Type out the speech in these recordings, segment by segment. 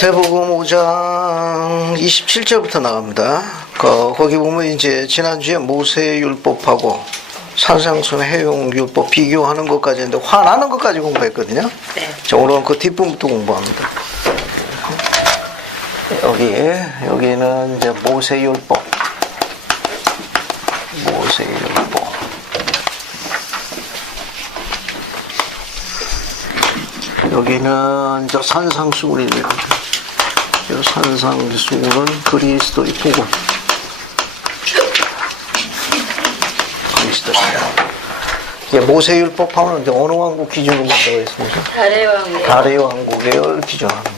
마태복음 5장 27절부터 나갑니다. 거기 보면 이제 지난주에 모세율법하고 산상순 해용율법 비교하는 것까지 했는데 화나는 것까지 공부했거든요. 네. 자, 오늘은 그 뒷부분부터 공부합니다. 여기는 이제 모세율법. 여기는 이제 산상수훈입니다. 산상수훈은 그리스도의 복음. 이게 모세율법 하면 이제 어느 왕국 기준으로 만들어 있습니까? 다레 왕국을 기준하는 거예요.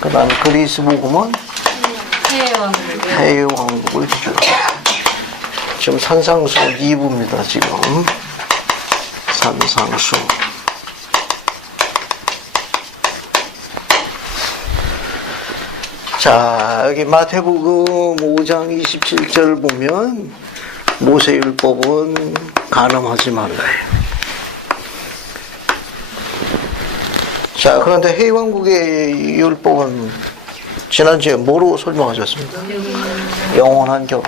그 다음에 그리스 복음은 해외 왕국을 기준으로. 지금 산상수훈 2부입니다, 지금. 산상수. 자, 여기 마태복음 5장 27절 보면 모세율법은 간음하지 말라요. 자, 그런데 해왕국의 율법은 지난주에 뭐로 설명하셨습니까? 영원한 결혼.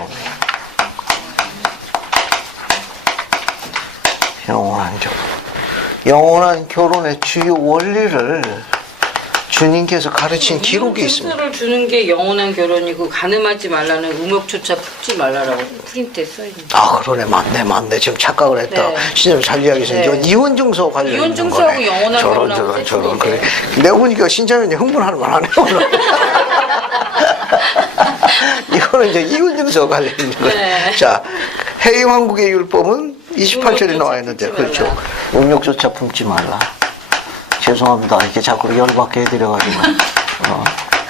영원한 결혼의 주요 원리를 주님께서 가르친 기록이 있습니다. 점수를 주는 게 영원한 결혼이고 가늠하지 말라는 음욕조차 품지 말라라고 프린트에 써있는. 아, 그러네. 맞네. 지금 착각을 했다. 네. 신님 잘 이야기했어요. 네. 이혼증서 관련 있는 이혼증서하고 거네. 영원한 결혼하고 저런. 그래. 내가 보니까 신자면이 흥분할 만하네 오늘. 이거는 이제 이혼증서 관련 있는 거예요. 네. 자, 해외왕국의 율법은 28절에 나와 있는데, 그렇죠. 음욕조차 품지 말라. 죄송합니다. 이렇게 자꾸 열받게 해드려가지고.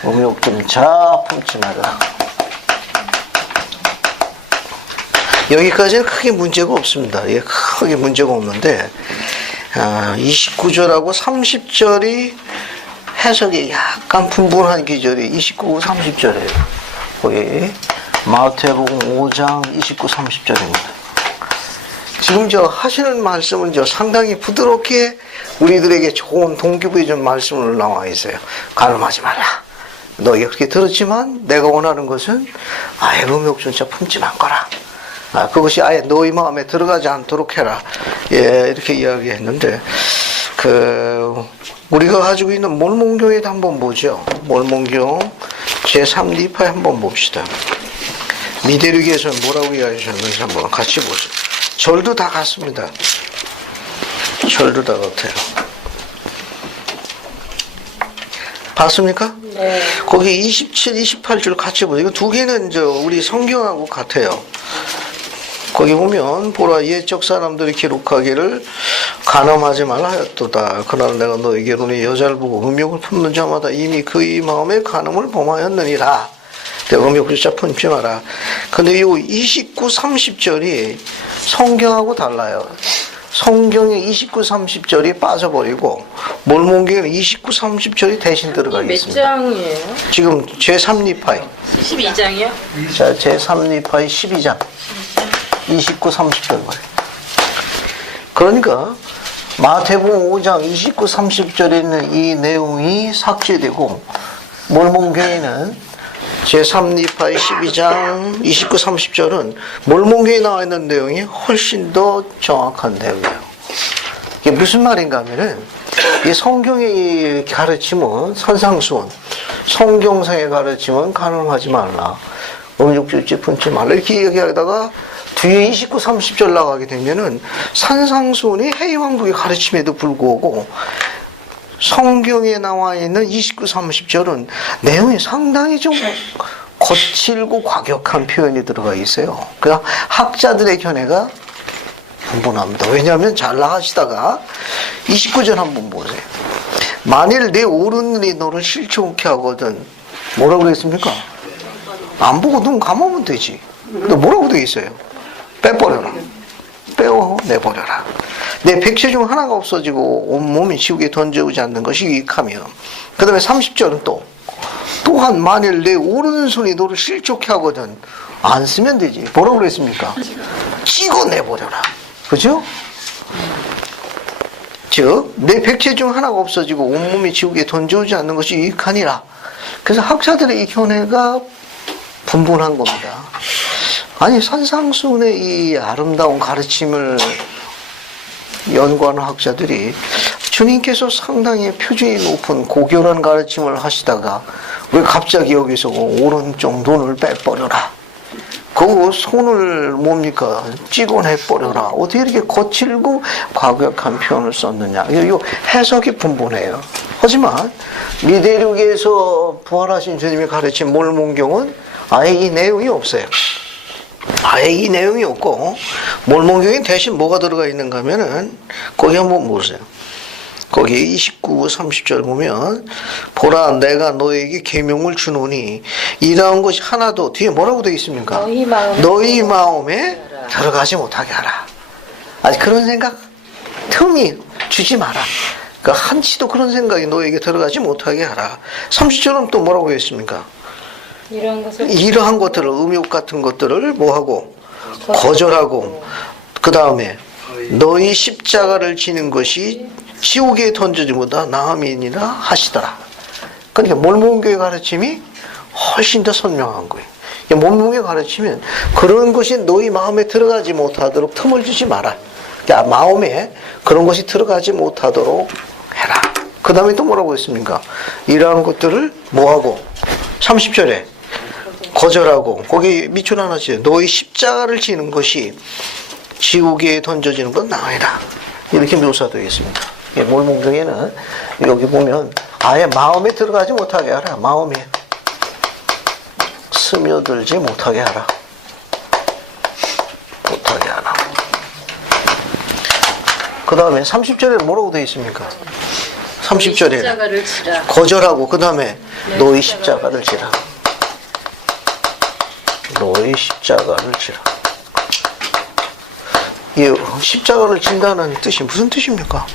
음욕조차 품지 말라. 여기까지는 크게 문제가 없습니다. 예, 크게 문제가 없는데, 29절하고 30절이 해석이 약간 분분한 기절이 29, 30절이에요. 거기 마태복음 5장 29, 30절입니다. 지금 하시는 말씀은 상당히 부드럽게 우리들에게 좋은 동기부여 준 말씀으로 나와 있어요. 간음하지 말라. 너 이렇게 들었지만 내가 원하는 것은 아예 음욕조차 품지 말거라. 그것이 아예 너희 마음에 들어가지 않도록 해라. 예, 이렇게 이야기했는데, 우리가 가지고 있는 몰몬교회도 한번 보죠. 몰몬교 제3리파에 한번 봅시다. 미대륙에서는 뭐라고 이야기하셨는지 한번 같이 보세요. 절도 다 같습니다. 절도 다 같아요. 봤습니까? 네. 거기 27, 28줄 같이 보세요. 이거 두 개는 우리 성경하고 같아요. 거기 보면 보라 옛적 사람들이 기록하기를 간음하지 말라 하였도다. 그러나 내가 너에게로는 여자를 보고 음욕을 품는 자마다 이미 그의 마음에 간음을 범하였느니라. 내가 음욕조차 품지 마라. 근데 이 29, 30절이 성경하고 달라요. 성경의 29, 30절이 빠져버리고 몰몬교회는 29, 30절이 대신 들어가 몇 있습니다. 장이에요? 지금 제3리파이. 12장이요? 자, 제3리파이 12장. 29, 30절 말이에요. 그러니까 마태복음 5장 29, 30절에 있는 이 내용이 삭제되고 몰몬교회는 제3리파의 12장 29, 30절은 몰몬교회에 나와 있는 내용이 훨씬 더 정확한 내용이에요. 이게 무슨 말인가 하면은 이 성경의 가르침은 산상수훈, 성경상의 가르침은 간음하지 말라, 음욕조차 품지 말라 이렇게 얘기하다가 뒤에 29, 30절 나가게 되면은 산상수훈이 해외왕국의 가르침에도 불구하고 성경에 나와 있는 29, 30절은 내용이 상당히 좀 거칠고 과격한 표현이 들어가 있어요. 그냥 학자들의 견해가 분분합니다. 왜냐하면 잘 나가시다가 29절 한번 보세요. 만일 내 오른눈이 너를 실족케 하거든. 뭐라고 그랬습니까? 안 보고 눈 감으면 되지. 근데 뭐라고 되어 있어요? 빼버려라. 빼어내버려라. 내 백체 중 하나가 없어지고 온몸이 지옥에 던져오지 않는 것이 유익하며, 그 다음에 30절은 또한 만일 내 오른손이 너를 실족해 하거든 안 쓰면 되지. 뭐라고 그랬습니까? 찍어내버려라. 그죠? 즉, 내 백체 중 하나가 없어지고 온몸이 지옥에 던져오지 않는 것이 유익하니라. 그래서 학자들의 이 견해가 분분한 겁니다. 아니, 산상수훈의 이 아름다운 가르침을 연구하는 학자들이 주님께서 상당히 표준이 높은 고결한 가르침을 하시다가 왜 갑자기 여기서 오른쪽 눈을 빼버려라. 그 손을 뭡니까? 찍어내버려라. 어떻게 이렇게 거칠고 과격한 표현을 썼느냐. 이 해석이 분분해요. 하지만 미대륙에서 부활하신 주님이 가르친 몰몬경은 아예 이 내용이 없어요. 아예 이 내용이 없고 몰몬경에 대신 뭐가 들어가 있는가 하면은 거기 한번 보세요. 거기 29, 30절 보면 보라 내가 너에게 계명을 주노니 이러한 것이 하나도 뒤에 뭐라고 되어 있습니까? 너희 마음에 들어가지 못하게 하라. 아니 그런 생각 틈이 주지 마라. 그러니까 한치도 그런 생각이 너에게 들어가지 못하게 하라. 30절은 또 뭐라고 했습니까? 이러한 것들을 음욕 같은 것들을 뭐하고 거절하고 그 다음에 너희 십자가를 지는 것이 지옥에 던져지보다 나음이니라 하시더라. 그러니까 몰몬교의 가르침이 훨씬 더 선명한 거예요. 몰몬교의 가르치면 그런 것이 너희 마음에 들어가지 못하도록 틈을 주지 마라. 그러니까 마음에 그런 것이 들어가지 못하도록 해라. 그 다음에 또 뭐라고 했습니까? 이러한 것들을 뭐하고 30절에 거절하고 거기 밑줄 하나 지어요. 너희 십자가를 지는 것이 지옥에 던져지는 건 나아니라. 이렇게 묘사되어 있습니다. 몰몬경에는 여기 보면 아예 마음에 들어가지 못하게 하라. 마음에 스며들지 못하게 하라. 못하게 하라. 그 다음에 30절에 뭐라고 되어 있습니까? 30절에 거절하고 그 다음에 너희 십자가를 지라. 너희 십자가를 지라. 이 십자가를 진다는 뜻이 무슨 뜻입니까?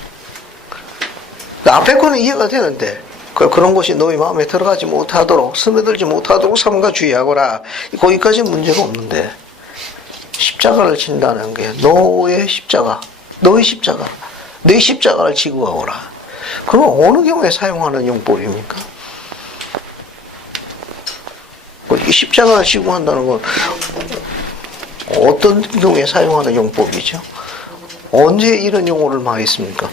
앞에 거는 이해가 되는데 그런 것이 너희 마음에 들어가지 못하도록 스며들지 못하도록 삼가 주의하거라. 거기까지 문제가 없는데 십자가를 진다는 게 너의 십자가, 너희 십자가, 내 십자가를 지고 가거라. 그럼 어느 경우에 사용하는 용법입니까? 이 십자가를 지고 한다는 건 어떤 경우에 사용하는 용법이죠? 언제 이런 용어를 많이 씁니까?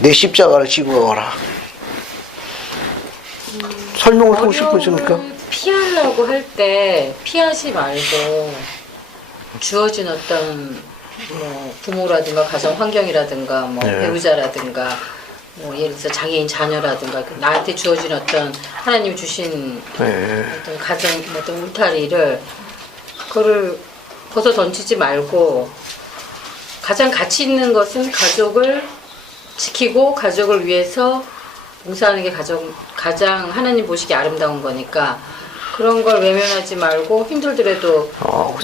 내 십자가를 지고 가라. 설명을 하고 싶으십니까? 피하려고 할 때 피하지 말고 주어진 어떤 뭐 부모라든가 가정 환경이라든가 뭐 네. 배우자라든가 뭐 예를 들어서 장애인 자녀라든가 나한테 주어진 어떤 하나님 주신 네. 어떤 가정 어떤 울타리를 그거를 벗어 던지지 말고 가장 가치 있는 것은 가족을 지키고 가족을 위해서 봉사하는 게 가장 하나님 보시기에 아름다운 거니까 그런 걸 외면하지 말고 힘들더라도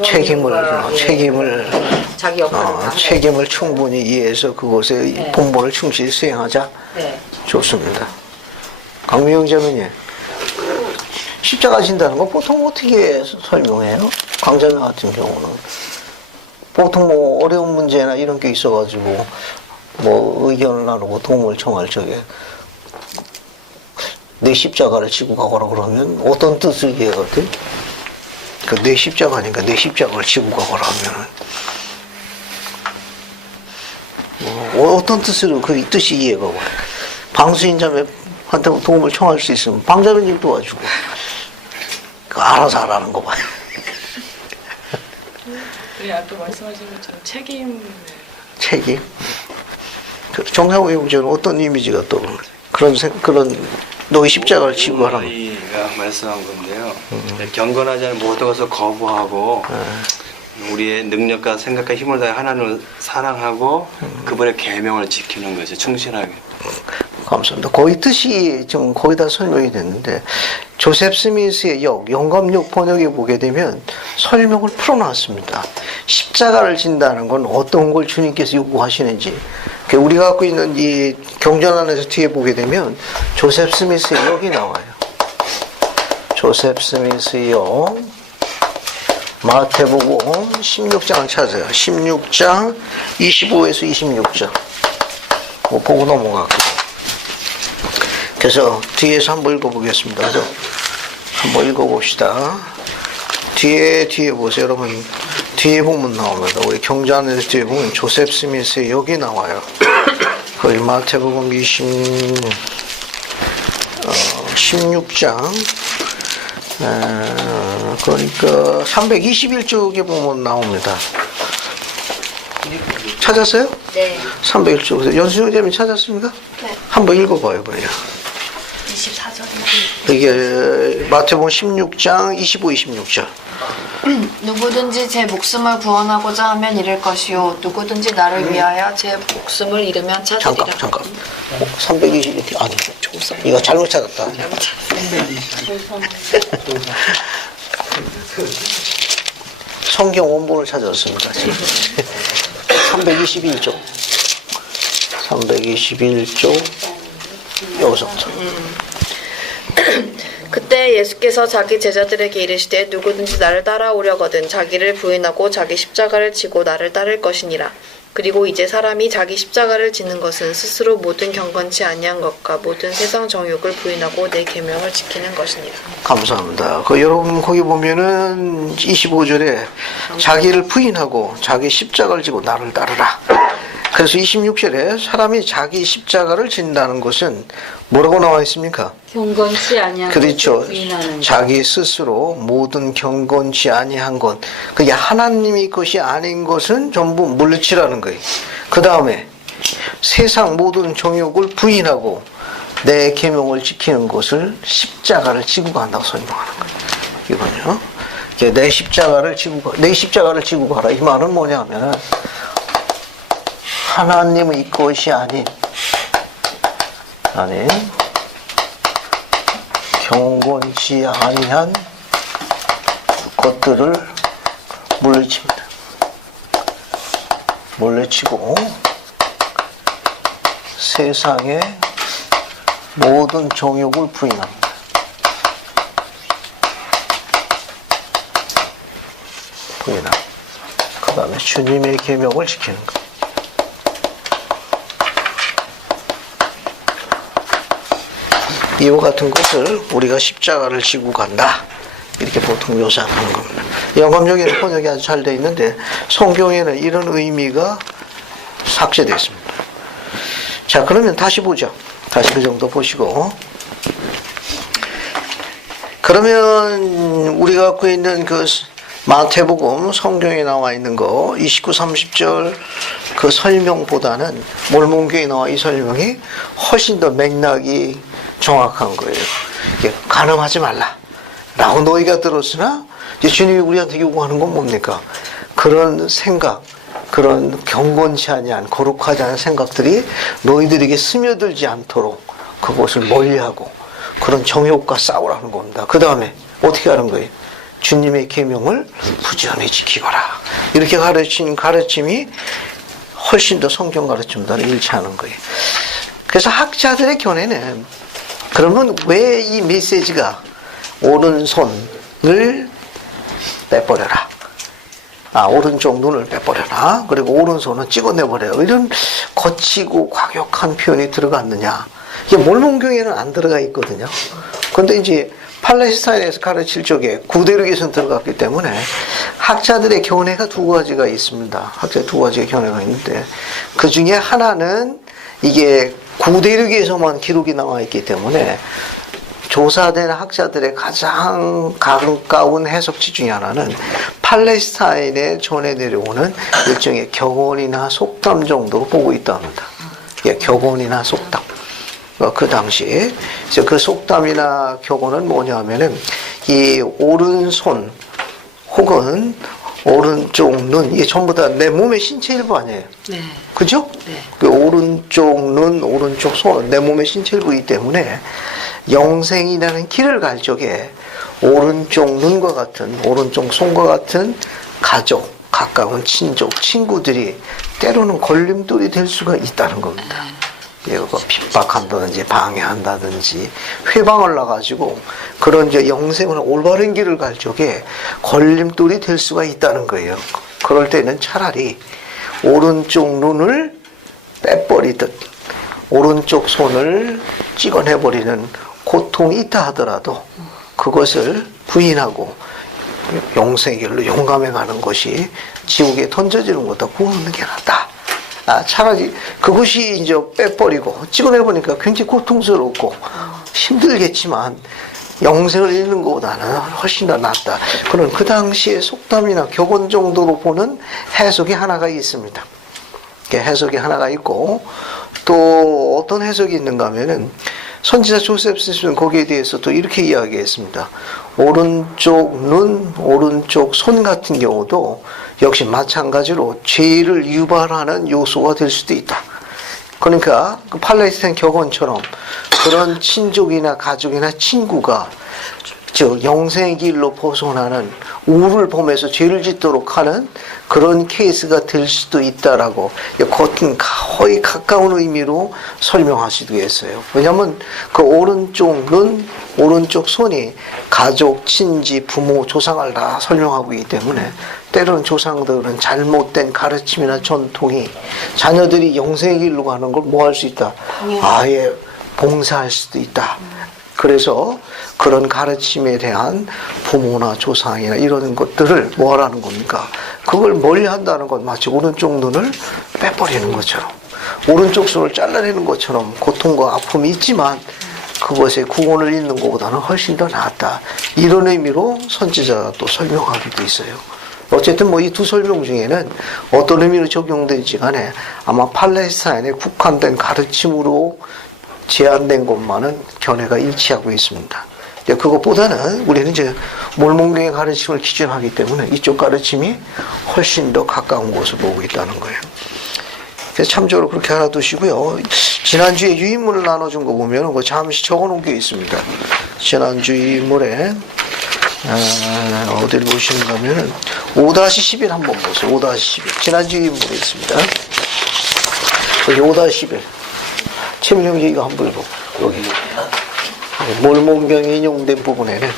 책임을 자기 역할을 책임을 충분히 이해해서 그것에 네. 본분을 충실히 수행하자. 네. 좋습니다. 강미영 자매님, 십자가 진다는 거 보통 어떻게 설명해요? 강자매 같은 경우는 보통 뭐 어려운 문제나 이런 게 있어가지고 뭐 의견을 나누고 도움을 청할 적에 내 십자가를 지고 가거라 그러면 어떤 뜻을 이해가 돼? 그 내 십자가니까 내 십자가를 지고 가거라 하면은 어떤 뜻으로 그 뜻이 이해가 와? 방수인 자매한테 도움을 청할 수 있으면 방자매님 도와주고 알아서 하라는 거 봐요. 우리 아까 말씀하신 것처럼 책임. 정상호 교육자는 어떤 이미지가 떠오르는 그런 너희 십자가를 지고 가라. 저희가 말씀한 건데요. 경건하지 않은 모든 것을 거부하고 우리의 능력과 생각과 힘을 다해 하나님을 사랑하고 그분의 계명을 지키는 것이 충실하게. 감사합니다. 거의 뜻이 좀 거의 다 설명이 됐는데 조셉 스미스의 영감역 번역에 보게 되면 설명을 풀어놨습니다. 십자가를 진다는 건 어떤 걸 주님께서 요구하시는지 우리가 갖고 있는 이 경전 안에서 뒤에 보게 되면 조셉 스미스의 역이 나와요. 조셉 스미스의 역 마태복음 16장을 찾아요. 16장 25에서 26절 뭐 보고 넘어갈게요. 그래서 뒤에서 한번 읽어보겠습니다. 그래서 한번 읽어봅시다. 뒤에 보세요, 여러분. 뒤에 보면 나옵니다. 우리 경전에서 뒤에 보면 조셉 스미스의 여기 나와요. 거기 마태복음 16장 그러니까 321쪽에 보면 나옵니다. 찾았어요? 네. 301쪽. 연수영 재님 찾았습니까? 네. 한번 읽어봐요, 그냥. 24절입니다. 이게 마태복음 16장 25, 26절. 누구든지 제 목숨을 구원하고자 하면 잃을 것이요 누구든지 나를 위하여 제 목숨을 잃으면 찾으리라. 잠깐. 320, 아니, 이거 잘못 찾았다. 성경 원본을 찾았습니다. 321쪽. 321쪽. 여기서부터. 그때 예수께서 자기 제자들에게 이르시되 누구든지 나를 따라오려거든 자기를 부인하고 자기 십자가를 지고 나를 따를 것이니라. 그리고 이제 사람이 자기 십자가를 지는 것은 스스로 모든 경건치 아니한 것과 모든 세상 정욕을 부인하고 내 계명을 지키는 것이니라. 감사합니다. 여러분 거기 보면은 25절에 자기를 부인하고 자기 십자가를 지고 나를 따르라. 그래서 26절에 사람이 자기 십자가를 진다는 것은 뭐라고 나와 있습니까? 경건치 아니한 그렇죠. 것을 부인하는 것. 자기 스스로 모든 경건치 아니한 것, 그게 하나님이 것이 아닌 것은 전부 물리치라는 거예요. 그 다음에 세상 모든 정욕을 부인하고 내 계명을 지키는 것을 십자가를 지고 간다고 설명하는 거예요. 이거요. 내 십자가를 지고 가라. 이 말은 뭐냐면은 하나님의 것이 아닌 경건치 아니한 것들을 물리칩니다. 물리치고 세상의 모든 정욕을 부인합니다. 그 다음에 주님의 계명을 지키는 것. 이와 같은 것을 우리가 십자가를 지고 간다. 이렇게 보통 묘사하는 겁니다. 영감적인 번역이 아주 잘 되어 있는데 성경에는 이런 의미가 삭제되어 있습니다. 자, 그러면 다시 보죠. 다시 그 정도 보시고. 그러면 우리가 갖고 있는 그 마태복음 성경에 나와 있는 거 29, 30절 그 설명보다는 몰몬교에 나와 이 설명이 훨씬 더 맥락이 정확한 거예요. 간음하지 말라 라고 너희가 들었으나 이제 주님이 우리한테 요구하는 건 뭡니까? 그런 생각, 그런 경건치 아니한 거룩하지 않은 생각들이 너희들에게 스며들지 않도록 그것을 멀리하고 그런 정욕과 싸우라는 겁니다. 그 다음에 어떻게 하는 거예요? 주님의 계명을 부지런히 지키거라. 이렇게 가르친 가르침이 훨씬 더 성경 가르침과는 일치하는 거예요. 그래서 학자들의 견해는 그러면 왜 이 메시지가 오른손을 빼버려라. 오른쪽 눈을 빼버려라. 그리고 오른손은 찍어내버려요. 이런 거치고 과격한 표현이 들어갔느냐. 이게 몰몬교에는 안 들어가 있거든요. 그런데 이제 팔레스타인에서 가르칠 적에 구대륙에서는 들어갔기 때문에 학자들의 견해가 두 가지가 있습니다. 두 가지의 견해가 있는데 그 중에 하나는 이게 구대륙에서만 기록이 나와 있기 때문에 조사된 학자들의 가장 가까운 해석지 중에 하나는 팔레스타인에 전해 내려오는 일종의 격언이나 속담 정도로 보고 있답니다. 격언이나 속담. 그 당시에 그 속담이나 격언은 뭐냐면은 이 오른손 혹은 오른쪽 눈, 이게 전부 다 내 몸의 신체 일부 아니에요. 네. 그죠? 네. 그 오른쪽 눈, 오른쪽 손, 내 몸의 신체 일부이기 때문에 영생이라는 길을 갈 적에 오른쪽 눈과 같은, 오른쪽 손과 같은 가족, 가까운 친족, 친구들이 때로는 걸림돌이 될 수가 있다는 겁니다. 뭐 핍박한다든지 방해한다든지 회방을 나가지고 그런 이제 영생을 올바른 길을 갈 적에 걸림돌이 될 수가 있다는 거예요. 그럴 때는 차라리 오른쪽 눈을 빼버리듯 오른쪽 손을 찍어내버리는 고통이 있다 하더라도 그것을 부인하고 영생의 길로 용감해 가는 것이 지옥에 던져지는 것보다 구원하는 게 낫다. 차라리 그것이 이제 빼버리고 찍어내보니까 굉장히 고통스럽고 힘들겠지만 영생을 잃는 것보다는 훨씬 더 낫다. 그런 그 당시의 속담이나 격언 정도로 보는 해석이 하나가 있습니다. 해석이 하나가 있고 또 어떤 해석이 있는가 하면은 선지자 조셉 스미스는 거기에 대해서 또 이렇게 이야기했습니다. 오른쪽 눈, 오른쪽 손 같은 경우도 역시 마찬가지로 죄를 유발하는 요소가 될 수도 있다. 그러니까 그 팔레스타인 격언처럼 그런 친족이나 가족이나 친구가 즉 영생의 길로 벗어나는 우를 범해서 죄를 짓도록 하는 그런 케이스가 될 수도 있다라고 거의 가까운 의미로 설명할 수도 있어요. 왜냐하면 그 오른쪽 눈, 오른쪽 손이 가족, 친지, 부모, 조상을 다 설명하고 있기 때문에 때로는 조상들은 잘못된 가르침이나 전통이 자녀들이 영생의 길로 가는 걸 뭐 할 수 있다? 아예 봉사할 수도 있다. 그래서 그런 가르침에 대한 부모나 조상이나 이런 것들을 뭐 하라는 겁니까? 그걸 멀리 한다는 건 마치 오른쪽 눈을 빼버리는 것처럼 오른쪽 손을 잘라내는 것처럼 고통과 아픔이 있지만 그것에 구원을 잃는 것보다는 훨씬 더 낫다. 이런 의미로 선지자가 또 설명하기도 있어요. 어쨌든 뭐 이 두 설명 중에는 어떤 의미로 적용될지 간에 아마 팔레스타인에 국한된 가르침으로 제한된 것만은 견해가 일치하고 있습니다. 그것보다는 우리는 이제 몰몬경의 가르침을 기준하기 때문에 이쪽 가르침이 훨씬 더 가까운 곳을 보고 있다는 거예요. 그래서 참조로 그렇게 하나 두시고요. 지난주에 유인물을 나눠준 거 보면 그거 잠시 적어놓은 게 있습니다. 지난주 유인물에 어디를 보시는가 하면은 5-11 한번 보세요. 5-11 지난주 유인물에 있습니다. 여기 5-11 최민영 이거 한번 보고 여기 몰몬경에 인용된 부분에는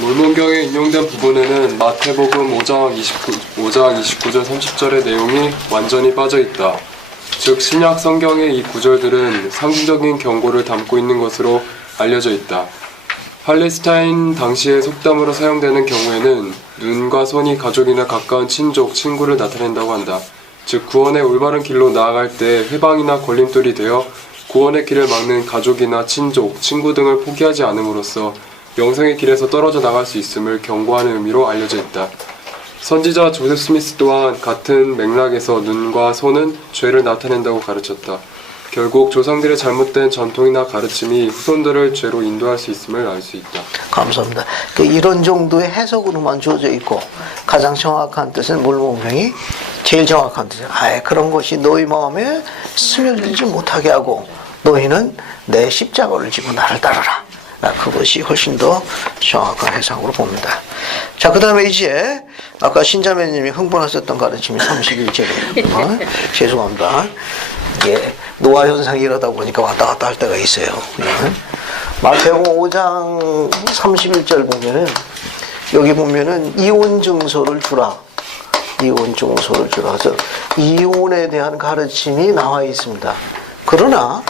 몰몬경에 인용된 부분에는 마태복음 5장 29절 30절의 내용이 완전히 빠져있다. 즉 신약 성경의 이 구절들은 상징적인 경고를 담고 있는 것으로 알려져 있다. 팔레스타인 당시의 속담으로 사용되는 경우에는 눈과 손이 가족이나 가까운 친족, 친구를 나타낸다고 한다. 즉 구원의 올바른 길로 나아갈 때 회방이나 걸림돌이 되어 구원의 길을 막는 가족이나 친족, 친구 등을 포기하지 않음으로써 영생의 길에서 떨어져 나갈 수 있음을 경고하는 의미로 알려져 있다. 선지자 조셉 스미스 또한 같은 맥락에서 눈과 손은 죄를 나타낸다고 가르쳤다. 결국 조상들의 잘못된 전통이나 가르침이 후손들을 죄로 인도할 수 있음을 알 수 있다. 감사합니다. 이런 정도의 해석으로만 주어져 있고 가장 정확한 뜻은 몰몬경이 제일 정확한 뜻이에요. 그런 것이 너희 마음에 스며들지 못하게 하고 너희는 내 십자가를 지고 나를 따르라. 그것이 훨씬 더 정확한 해석으로 봅니다. 자, 그 다음에 이제 아까 신자매님이 흥분하셨던 가르침이 31절이에요. 죄송합니다. 예, 노화 현상이 이러다 보니까 왔다 갔다 할 때가 있어요. 마태복음 5장 31절 보면은 여기 보면은 이혼 증서를 주라. 이혼 증서를 주라. 그래서 이혼에 대한 가르침이 나와 있습니다. 그러나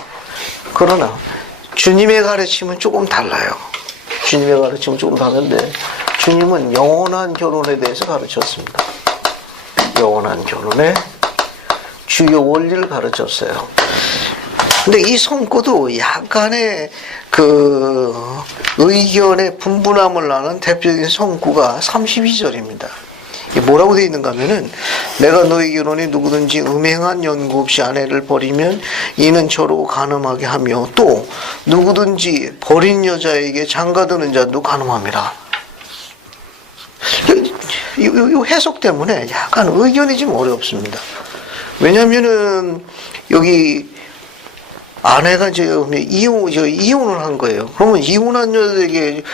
주님의 가르침은 조금 달라요. 주님의 가르침은 조금 다른데 주님은 영원한 결혼에 대해서 가르쳤습니다. 영원한 결혼의 주요 원리를 가르쳤어요. 근데 이 성구도 약간의 그 의견의 분분함을 나는 대표적인 성구가 32절입니다. 뭐라고 되어 있는가 하면은 내가 너희 결혼에 누구든지 음행한 연고 없이 아내를 버리면 이는 저로 간음하게 하며 또 누구든지 버린 여자에게 장가드는 자도 간음함이라. 이 해석 때문에 약간 의견이 좀 어렵습니다. 왜냐면은 여기 아내가 이제 이혼을 한 거예요. 그러면 이혼한 여자에게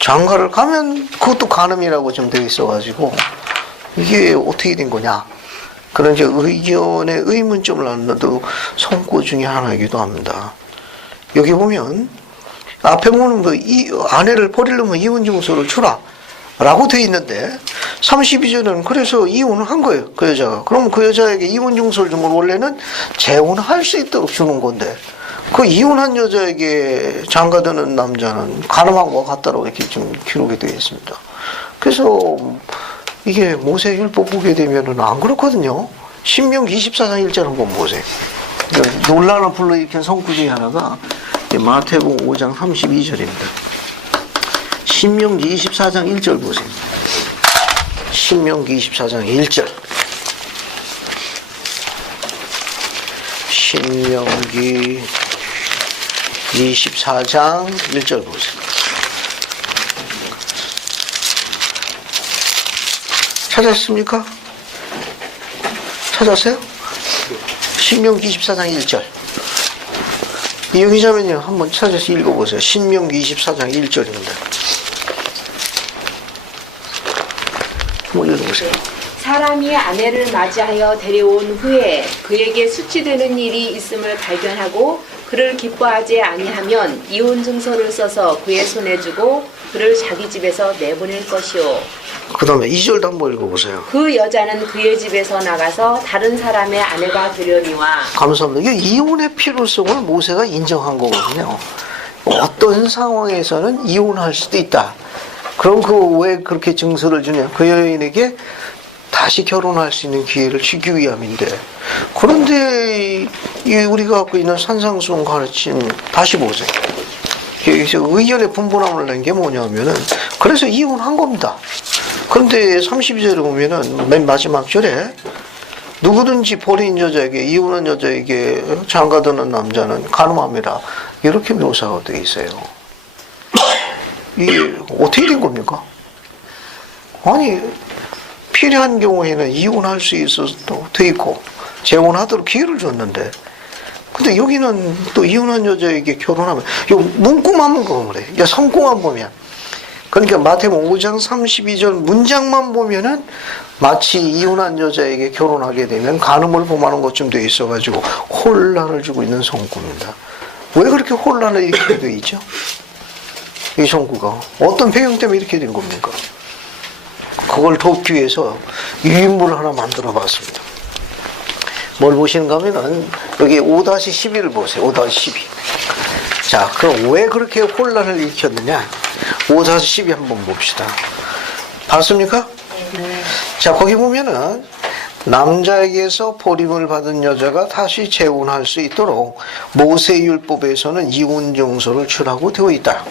장가를 가면 그것도 간음이라고 좀 되어 있어가지고 이게 어떻게 된 거냐. 그런 이제 의견의 의문점을 낳는 성구 중에 하나이기도 합니다. 여기 보면 앞에 보면 이 아내를 버리려면 이혼 증서를 주라 라고 되어 있는데 32절은 그래서 이혼을 한 거예요. 그 여자가. 그럼 그 여자에게 이혼 증서를 준 건 원래는 재혼할 수 있도록 주는 건데 그 이혼한 여자에게 장가드는 남자는 가늠한 것 같다고 이렇게 좀 기록이 되어 있습니다. 그래서 이게 모세율법 보게 되면은 안 그렇거든요. 신명기 24장 1절 한번 보세요. 그러니까 논란을 불러일으킨 성구 중에 하나가 마태복음 5장 32절입니다. 신명기 24장 1절 보세요. 신명기 24장 1절. 신명기 24장 1절 보세요. 찾았습니까? 찾았어요? 신명기 24장 1절. 여기자면요, 한번 찾아서 읽어보세요. 신명기 24장 1절입니다. 한번 읽어보세요. 사람이 아내를 맞이하여 데려온 후에 그에게 수치되는 일이 있음을 발견하고 그를 기뻐하지 아니하면 이혼 증서를 써서 그의 손에 주고 그를 자기 집에서 내보낼 것이요. 그 다음에 2절도 한번 읽어보세요. 그 여자는 그의 집에서 나가서 다른 사람의 아내가 되려니와. 감사합니다. 이게 이혼의 필요성을 모세가 인정한 거거든요. 어떤 상황에서는 이혼할 수도 있다. 그럼 왜 그렇게 증서를 주냐? 그 여인에게 다시 결혼할 수 있는 기회를 주기 위함인데, 그런데 우리가 갖고 있는 산상수훈 가르침 다시 보세요. 여기서 의견의 분분함을 낸 게 뭐냐면은 그래서 이혼한 겁니다. 그런데 32절에 보면은 맨 마지막 절에 누구든지 버린 여자에게, 이혼한 여자에게 장가드는 남자는 간음합니다. 이렇게 묘사가 되어 있어요. 이게 어떻게 된 겁니까? 아니, 필요한 경우에는 이혼할 수 있어서도 돼 있고 재혼하도록 기회를 줬는데, 근데 여기는 또 이혼한 여자에게 결혼하면 요 문구만 보면 그래. 야, 성공만 보면. 그러니까 마태복음 5장 32절 문장만 보면은 마치 이혼한 여자에게 결혼하게 되면 간음을 범하는 것쯤 돼 있어가지고 혼란을 주고 있는 성구입니다. 왜 그렇게 혼란을 일으키게 돼 있죠? 이 성구가 어떤 배경 때문에 이렇게 된 겁니까? 그걸 돕기 위해서 유인물을 하나 만들어 봤습니다. 뭘 보시는가 하면은 여기 5-12를 보세요. 5-12. 자, 그럼 왜 그렇게 혼란을 일으켰느냐? 5-12 한번 봅시다. 봤습니까? 자, 거기 보면은 남자에게서 버림을 받은 여자가 다시 재혼할 수 있도록 모세율법에서는 이혼 증서를 주라고 되어 있다.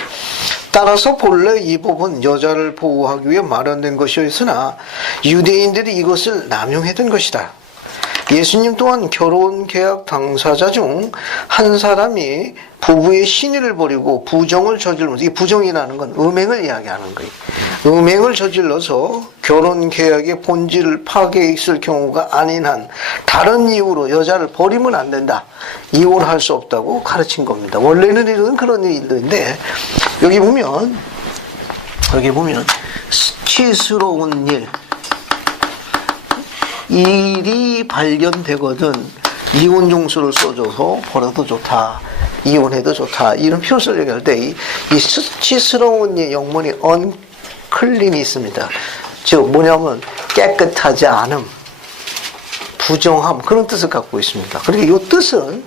따라서 본래 이 법은 여자를 보호하기 위해 마련된 것이었으나 유대인들이 이것을 남용했던 것이다. 예수님 또한 결혼 계약 당사자 중 한 사람이 부부의 신의를 버리고 부정을 저질러서, 이게 부정이라는 건 음행을 이야기하는 거예요. 음행을 저질러서 결혼 계약의 본질을 파괴했을 경우가 아닌 한 다른 이유로 여자를 버리면 안 된다. 이혼할 수 없다고 가르친 겁니다. 원래는 이런 그런 일인데 여기 보면 수치스러운 일이 발견되거든 이혼 증서를 써줘서 버려도 좋다, 이혼해도 좋다, 이런 필요성을 얘기할 때 이 수치스러운 영문이 unclean이 있습니다. 즉 뭐냐면 깨끗하지 않음, 부정함, 그런 뜻을 갖고 있습니다. 그러니까 이 뜻은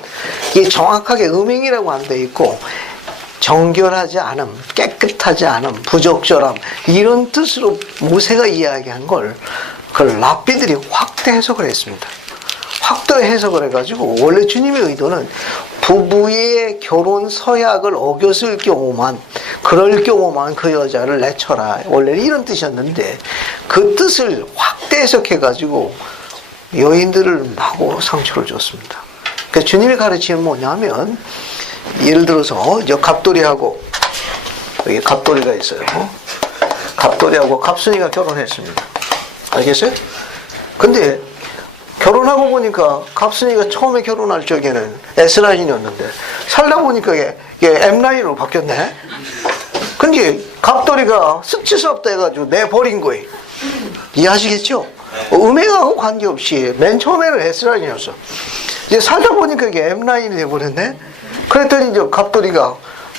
이게 정확하게 음행이라고 안 돼 있고 정결하지 않음, 깨끗하지 않음, 부적절함, 이런 뜻으로 모세가 이야기한 걸 그걸 랍비들이 확대 해석을 했습니다. 확대 해석을 해가지고 원래 주님의 의도는 부부의 결혼 서약을 어겼을 경우만, 그럴 경우만 그 여자를 내쳐라, 원래는 이런 뜻이었는데 그 뜻을 확대 해석해가지고 여인들을 마구 상처를 줬습니다. 그러니까 주님의 가르침은 뭐냐면, 예를 들어서 저 갑돌이하고, 여기 갑돌이가 있어요. 갑돌이하고 갑순이가 결혼했습니다. 알겠어요? 근데 결혼하고 보니까 갑순이가 처음에 결혼할 적에는 S라인이었는데 살다 보니까 이게 M라인으로 바뀌었네. 근데 갑돌이가 수치스럽다 해가지고 내버린 거예요. 이해하시겠죠? 음행하고 관계없이 맨 처음에는 S라인이었어. 이제 살다 보니까 이게 M라인이 돼버렸네. 그랬더니 이제 갑돌이가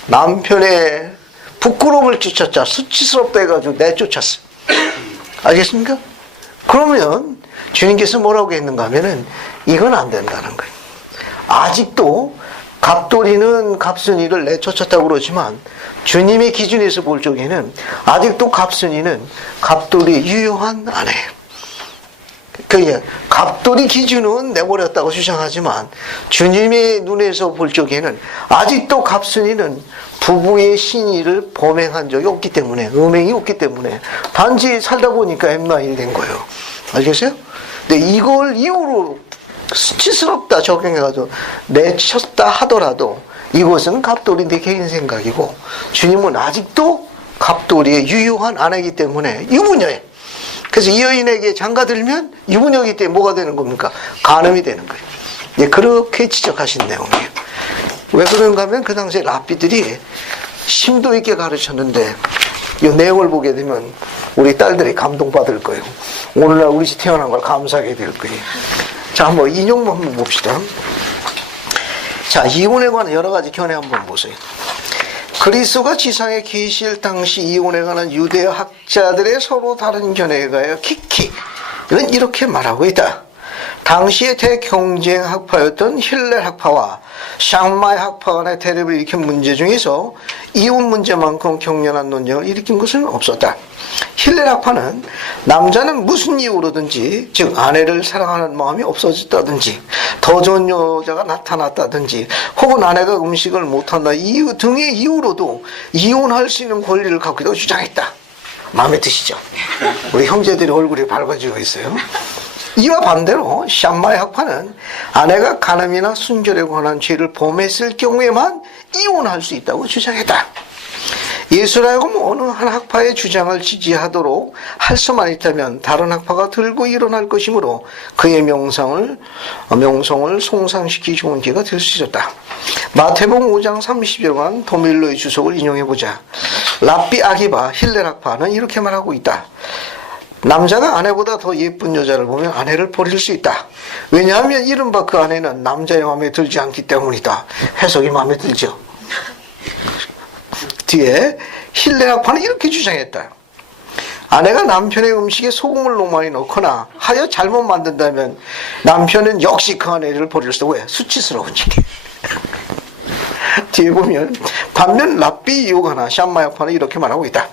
남편의 부끄러움을 쫓았자, 수치스럽다 해가지고 내쫓았어. 알겠습니까? 그러면 주님께서 뭐라고 했는가 하면은 이건 안 된다는 거예요. 아직도 갑돌이는 갑순이를 내쫓았다고 그러지만 주님의 기준에서 볼 적에는 아직도 갑순이는 갑돌이의 유효한 아내예요. 갑돌이 기준은 내버렸다고 주장하지만 주님의 눈에서 볼 적에는 아직도 갑순이는 부부의 신의를 범행한 적이 없기 때문에, 음행이 없기 때문에 단지 살다 보니까 엠나인이 된 거예요. 알겠어요? 근데 이걸 이유로 수치스럽다 적용해가지고 내쳤다 하더라도 이것은 갑돌인데 개인 생각이고, 주님은 아직도 갑돌이의 유효한 아내이기 때문에 유부녀예요. 그래서 이 여인에게 장가들면 유부녀이기 때문에 뭐가 되는 겁니까? 간음이 되는 거예요. 예, 그렇게 지적하신 내용이에요. 왜 그런가 하면 그 당시에 랍비들이 심도 있게 가르쳤는데 이 내용을 보게 되면 우리 딸들이 감동받을 거예요. 오늘날 우리 집 태어난 걸 감사하게 될 거예요. 자, 한번 인용만 한번 봅시다. 자, 이혼에 관한 여러 가지 견해 한번 보세요. 그리스도가 지상에 계실 당시 이혼에 관한 유대 학자들의 서로 다른 견해에 가여 키키는 이렇게 말하고 있다. 당시의 대경쟁 학파였던 힐렐 학파와 샹마이 학파 간의 대립을 일으킨 문제 중에서 이혼 문제만큼 격렬한 논쟁을 일으킨 것은 없었다. 힐렐 학파는 남자는 무슨 이유로든지, 즉 아내를 사랑하는 마음이 없어졌다든지, 더 좋은 여자가 나타났다든지, 혹은 아내가 음식을 못한다 이유 등의 이유로도 이혼할 수 있는 권리를 갖고 있다고 주장했다. 마음에 드시죠? 우리 형제들의 얼굴이 밝아지고 있어요. 이와 반대로 샴마이 학파는 아내가 간음이나 순결에 관한 죄를 범했을 경우에만 이혼할 수 있다고 주장했다. 예수라고 어느 한 학파의 주장을 지지하도록 할 수만 있다면 다른 학파가 들고 일어날 것이므로 그의 명성을 송상시키기 좋은 기회가 될 수 있었다. 마태복음 5장 30절간 도밀로의 주석을 인용해보자. 랍비 아기바 힐렐 학파는 이렇게 말하고 있다. 남자가 아내보다 더 예쁜 여자를 보면 아내를 버릴 수 있다. 왜냐하면 이른바 그 아내는 남자의 마음에 들지 않기 때문이다. 해석이 마음에 들죠. 뒤에 힐렐 학파는 이렇게 주장했다. 아내가 남편의 음식에 소금을 너무 많이 넣거나 하여 잘못 만든다면 남편은 역시 그 아내를 버릴 수 있다. 왜? 수치스러우니까. 뒤에 보면 반면 랍비 요가나 샴마이 학파는 이렇게 말하고 있다.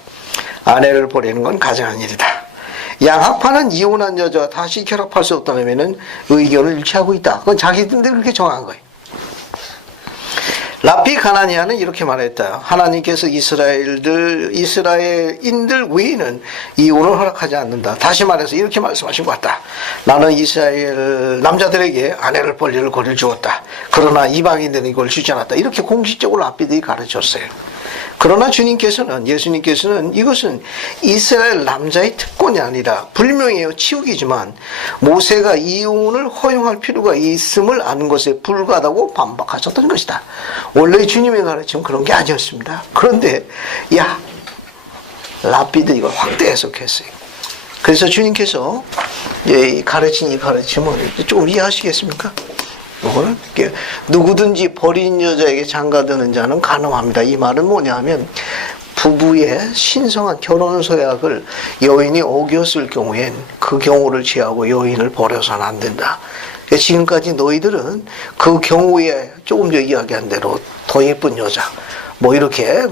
아내를 버리는 건 가증한 일이다. 양학파는 이혼한 여자와 다시 결합할 수 없다면 의견을 일치하고 있다. 그건 자기들이 그렇게 정한 거예요. 라피 가나니아는 이렇게 말했다. 하나님께서 이스라엘인들 외에는 이혼을 허락하지 않는다. 다시 말해서 이렇게 말씀하신 것 같다. 나는 이스라엘 남자들에게 아내를 권리를 주었다. 그러나 이방인들은 이걸 주지 않았다. 이렇게 공식적으로 라피들이 가르쳤어요. 그러나 예수님께서는 이것은 이스라엘 남자의 특권이 아니라 불명예요 치우기지만 모세가 이혼을 허용할 필요가 있음을 아는 것에 불과하다고 반박하셨던 것이다. 원래 주님의 가르침은 그런 게 아니었습니다. 그런데 랍비도 이걸 확대 해석했어요. 그래서 주님께서 가르친 이 가르침을 조금 이해하시겠습니까? 이거는 누구든지 버린 여자에게 장가드는 자는 간음합니다. 이 말은 뭐냐면 부부의 신성한 결혼 서약을 여인이 어겼을 경우엔 그 경우를 제하고 여인을 버려서는 안 된다. 지금까지 너희들은 그 경우에 조금 전에 이야기한 대로 더 예쁜 여자 이렇게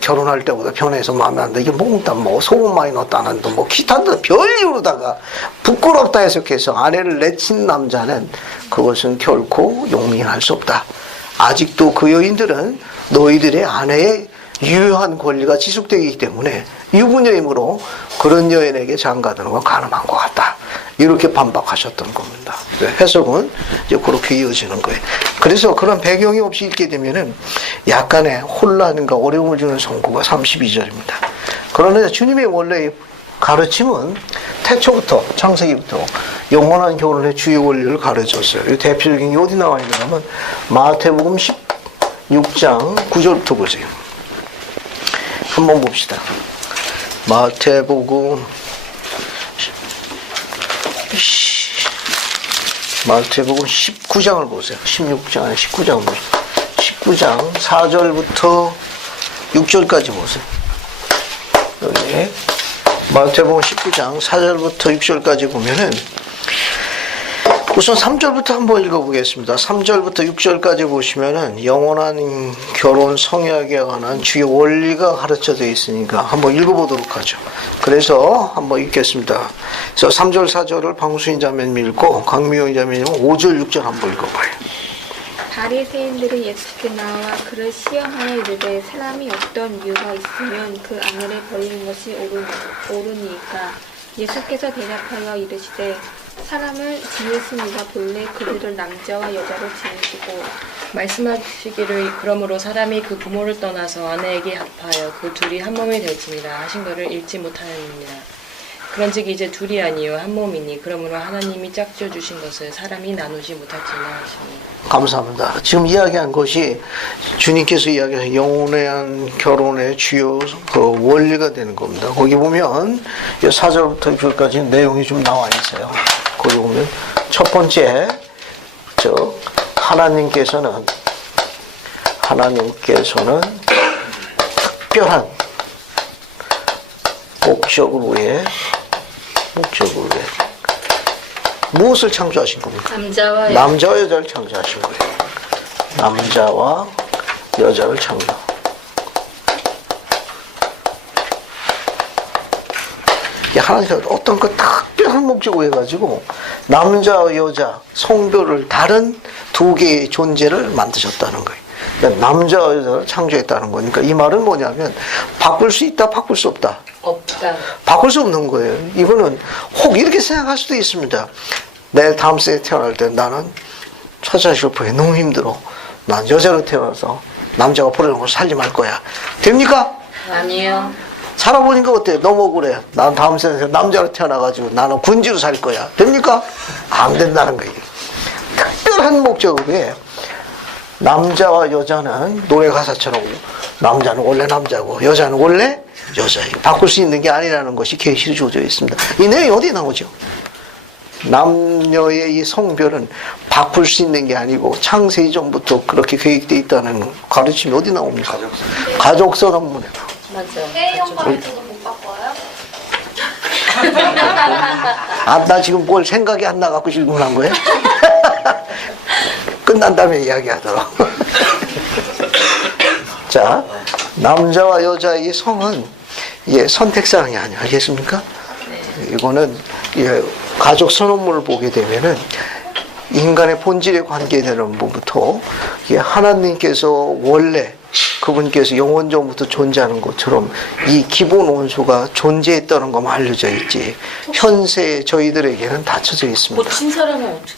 결혼할 때보다 변해서 마음에 안 들게 몽땅 소금 많이 넣었다는 등 기타 등 별 이유로다가 부끄럽다 해석해서 아내를 내친 남자는 그것은 결코 용인할 수 없다. 아직도 그 여인들은 너희들의 아내의 유효한 권리가 지속되기 때문에 유부녀이므로 그런 여인에게 장가드는 건 가능한 것 같다. 이렇게 반박하셨던 겁니다. 해석은 이제 그렇게 이어지는 거예요. 그래서 그런 배경이 없이 읽게 되면은 약간의 혼란과 어려움을 주는 성구가 32절입니다. 그러나 주님의 원래 가르침은 태초부터, 창세기부터 영원한 결혼의 주요 원리를 가르쳤어요. 대표적인 게 어디 나와 있냐면 마태복음 16장 9절부터 보세요. 한번 봅시다. 마태복음 19장을 보세요. 16장, 19장을 보세요. 19장 4절부터 6절까지 보세요. 여기 마태복음 19장 4절부터 6절까지 보면은 우선 3절부터 한번 읽어보겠습니다. 3절부터 6절까지 보시면은 영원한 결혼 성약에 관한 주요 원리가 가르쳐져 있으니까 한번 읽어보도록 하죠. 그래서 한번 읽겠습니다. 그래서 3절 4절을 방수인 자매님 읽고 강미영 자매님은 5절 6절 한번 읽어봐요. 바리새인들이 예수께 나와 그를 시험하여 이르되 사람이 어떤 이유가 있으면 그 아내를 버리는 것이 옳으니까. 예수께서 대답하여 이르시되 사람을 지으시니가 본래 그들을 남자와 여자로 지으시고 말씀하시기를 그러므로 사람이 그 부모를 떠나서 아내에게 합하여 그 둘이 한 몸이 될지니라 하신 것을 읽지 못하였느니라. 그런즉 이제 둘이 아니요 한 몸이니 그러므로 하나님이 짝지어 주신 것을 사람이 나누지 못할지나 하시니. 감사합니다. 지금 이야기한 것이 주님께서 이야기하신 영원한 결혼의 주요 그 원리가 되는 겁니다. 거기 보면 4절부터 6절까지 내용이 좀 나와 있어요. 거기 보면 첫 번째 하나님께서는 특별한 목적을 위해 무엇을 창조하신 겁니까? 남자와 여자를 창조하신 거예요. 남자와 여자를 창조. 하나님께서 어떤 그 특별한 목적을 해가지고 남자와 여자 성별을 다른 두 개의 존재를 만드셨다는 거예요. 그러니까 남자와 여자를 창조했다는 거니까 이 말은 뭐냐면 바꿀 수 있다, 바꿀 수 없다. 없다. 바꿀 수 없는 거예요. 이거는 혹 이렇게 생각할 수도 있습니다. 내 다음 세에 태어날 때 나는 처자식을 보기 너무 힘들어. 난 여자로 태어나서 남자가 부르는 걸 살림할 거야. 됩니까? 아니요. 살아보니까 어때요? 너무 억울해. 난 다음 세에 남자로 태어나가지고 나는 군지로 살 거야. 됩니까? 안 된다는 거예요. 특별한 목적에 남자와 여자는 노래 가사처럼 남자는 원래 남자고 여자는 원래 여자예요. 바꿀 수 있는 게 아니라는 것이 계시로 주어져 있습니다. 이 내용이 어디에 나오죠? 남녀의 이 성별은 바꿀 수 있는 게 아니고 창세 이전부터 그렇게 계획되어 있다는 가르침이 어디 나옵니까? 가족서 논문에 나옵니다. 맞아. A형과에서도 못 바꿔요? 나 지금 뭘 생각이 안 나갖고 질문한 거예요? 끝난 다음에 이야기하도록. 자, 남자와 여자의 성은 선택사항이 아니에요. 알겠습니까? 이거는 가족 선언문을 보게 되면은 인간의 본질에 관계되는 부분부터 하나님께서 원래 그분께서 영원전부터 존재하는 것처럼 이 기본 원소가 존재했다는 것만 알려져 있지 현세 저희들에게는 닫혀져 있습니다. 고친 사람은 어떻게?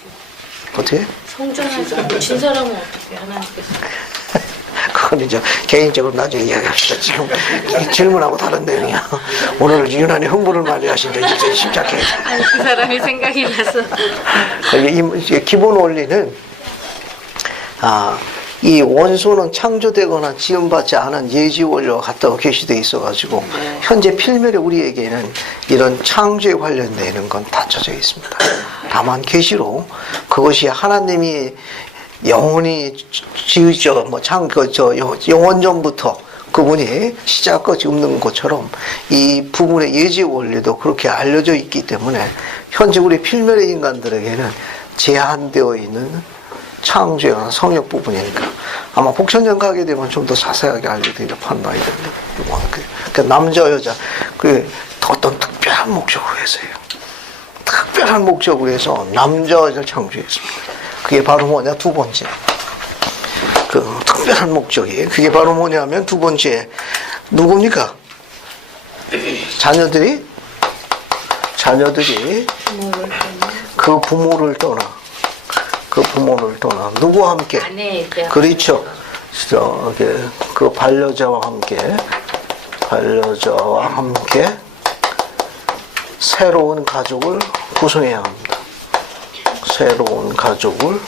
어떻게? 성전에서 고친 사람은 어떻게 하나님께서? 그건 이제 개인적으로 나중에 이야기합시다. 지금 이 질문하고 다른 내용이야. 오늘 유난히 흥분을 많이 하시는데 이제 심착해. 아니 그 사람이 생각이 나서. 이 기본 원리는 이 원소는 창조되거나 지음받지 않은 예지 원리와 같다고 계시되어 있어가지고 현재 필멸의 우리에게는 이런 창조에 관련되는 건 닫혀져 있습니다. 다만 계시로 그것이 하나님이 영원히 지으죠. 영원전부터 그분이 시작까지 없는 것처럼 이 부분의 예지 원리도 그렇게 알려져 있기 때문에 현재 우리 필멸의 인간들에게는 제한되어 있는 창조의 성역 부분이니까 아마 복천전 가게 되면 좀 더 자세하게 알려드리려 판단이 됩니다. 그러니까 남자 여자 그 어떤 특별한 목적으로 해서요. 특별한 목적으로 해서 남자 여자를 창조했습니다. 그게 바로 뭐냐? 두 번째. 그 특별한 목적이 그게 바로 뭐냐면 두 번째 누굽니까? 자녀들이 그 부모를 떠나 누구와 함께? 아내에게. 그렇죠. 그 반려자와 함께 새로운 가족을 구성해야 합니다. 새로운 가족을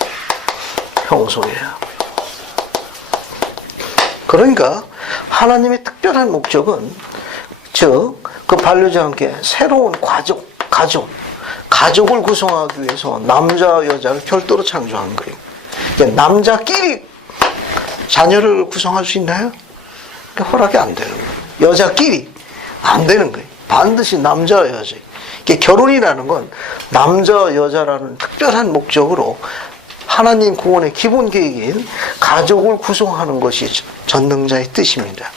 형성해야 합니다. 그러니까 하나님의 특별한 목적은 즉 그 반려자와 함께 새로운 가족을 구성하기 위해서 남자와 여자를 별도로 창조한 거예요. 남자끼리 자녀를 구성할 수 있나요? 허락이 안 되는 거예요. 여자끼리 안 되는 거예요. 반드시 남자와 여자. 이게 결혼이라는 건 남자와 여자라는 특별한 목적으로 하나님 구원의 기본 계획인 가족을 구성하는 것이 전능자의 뜻입니다.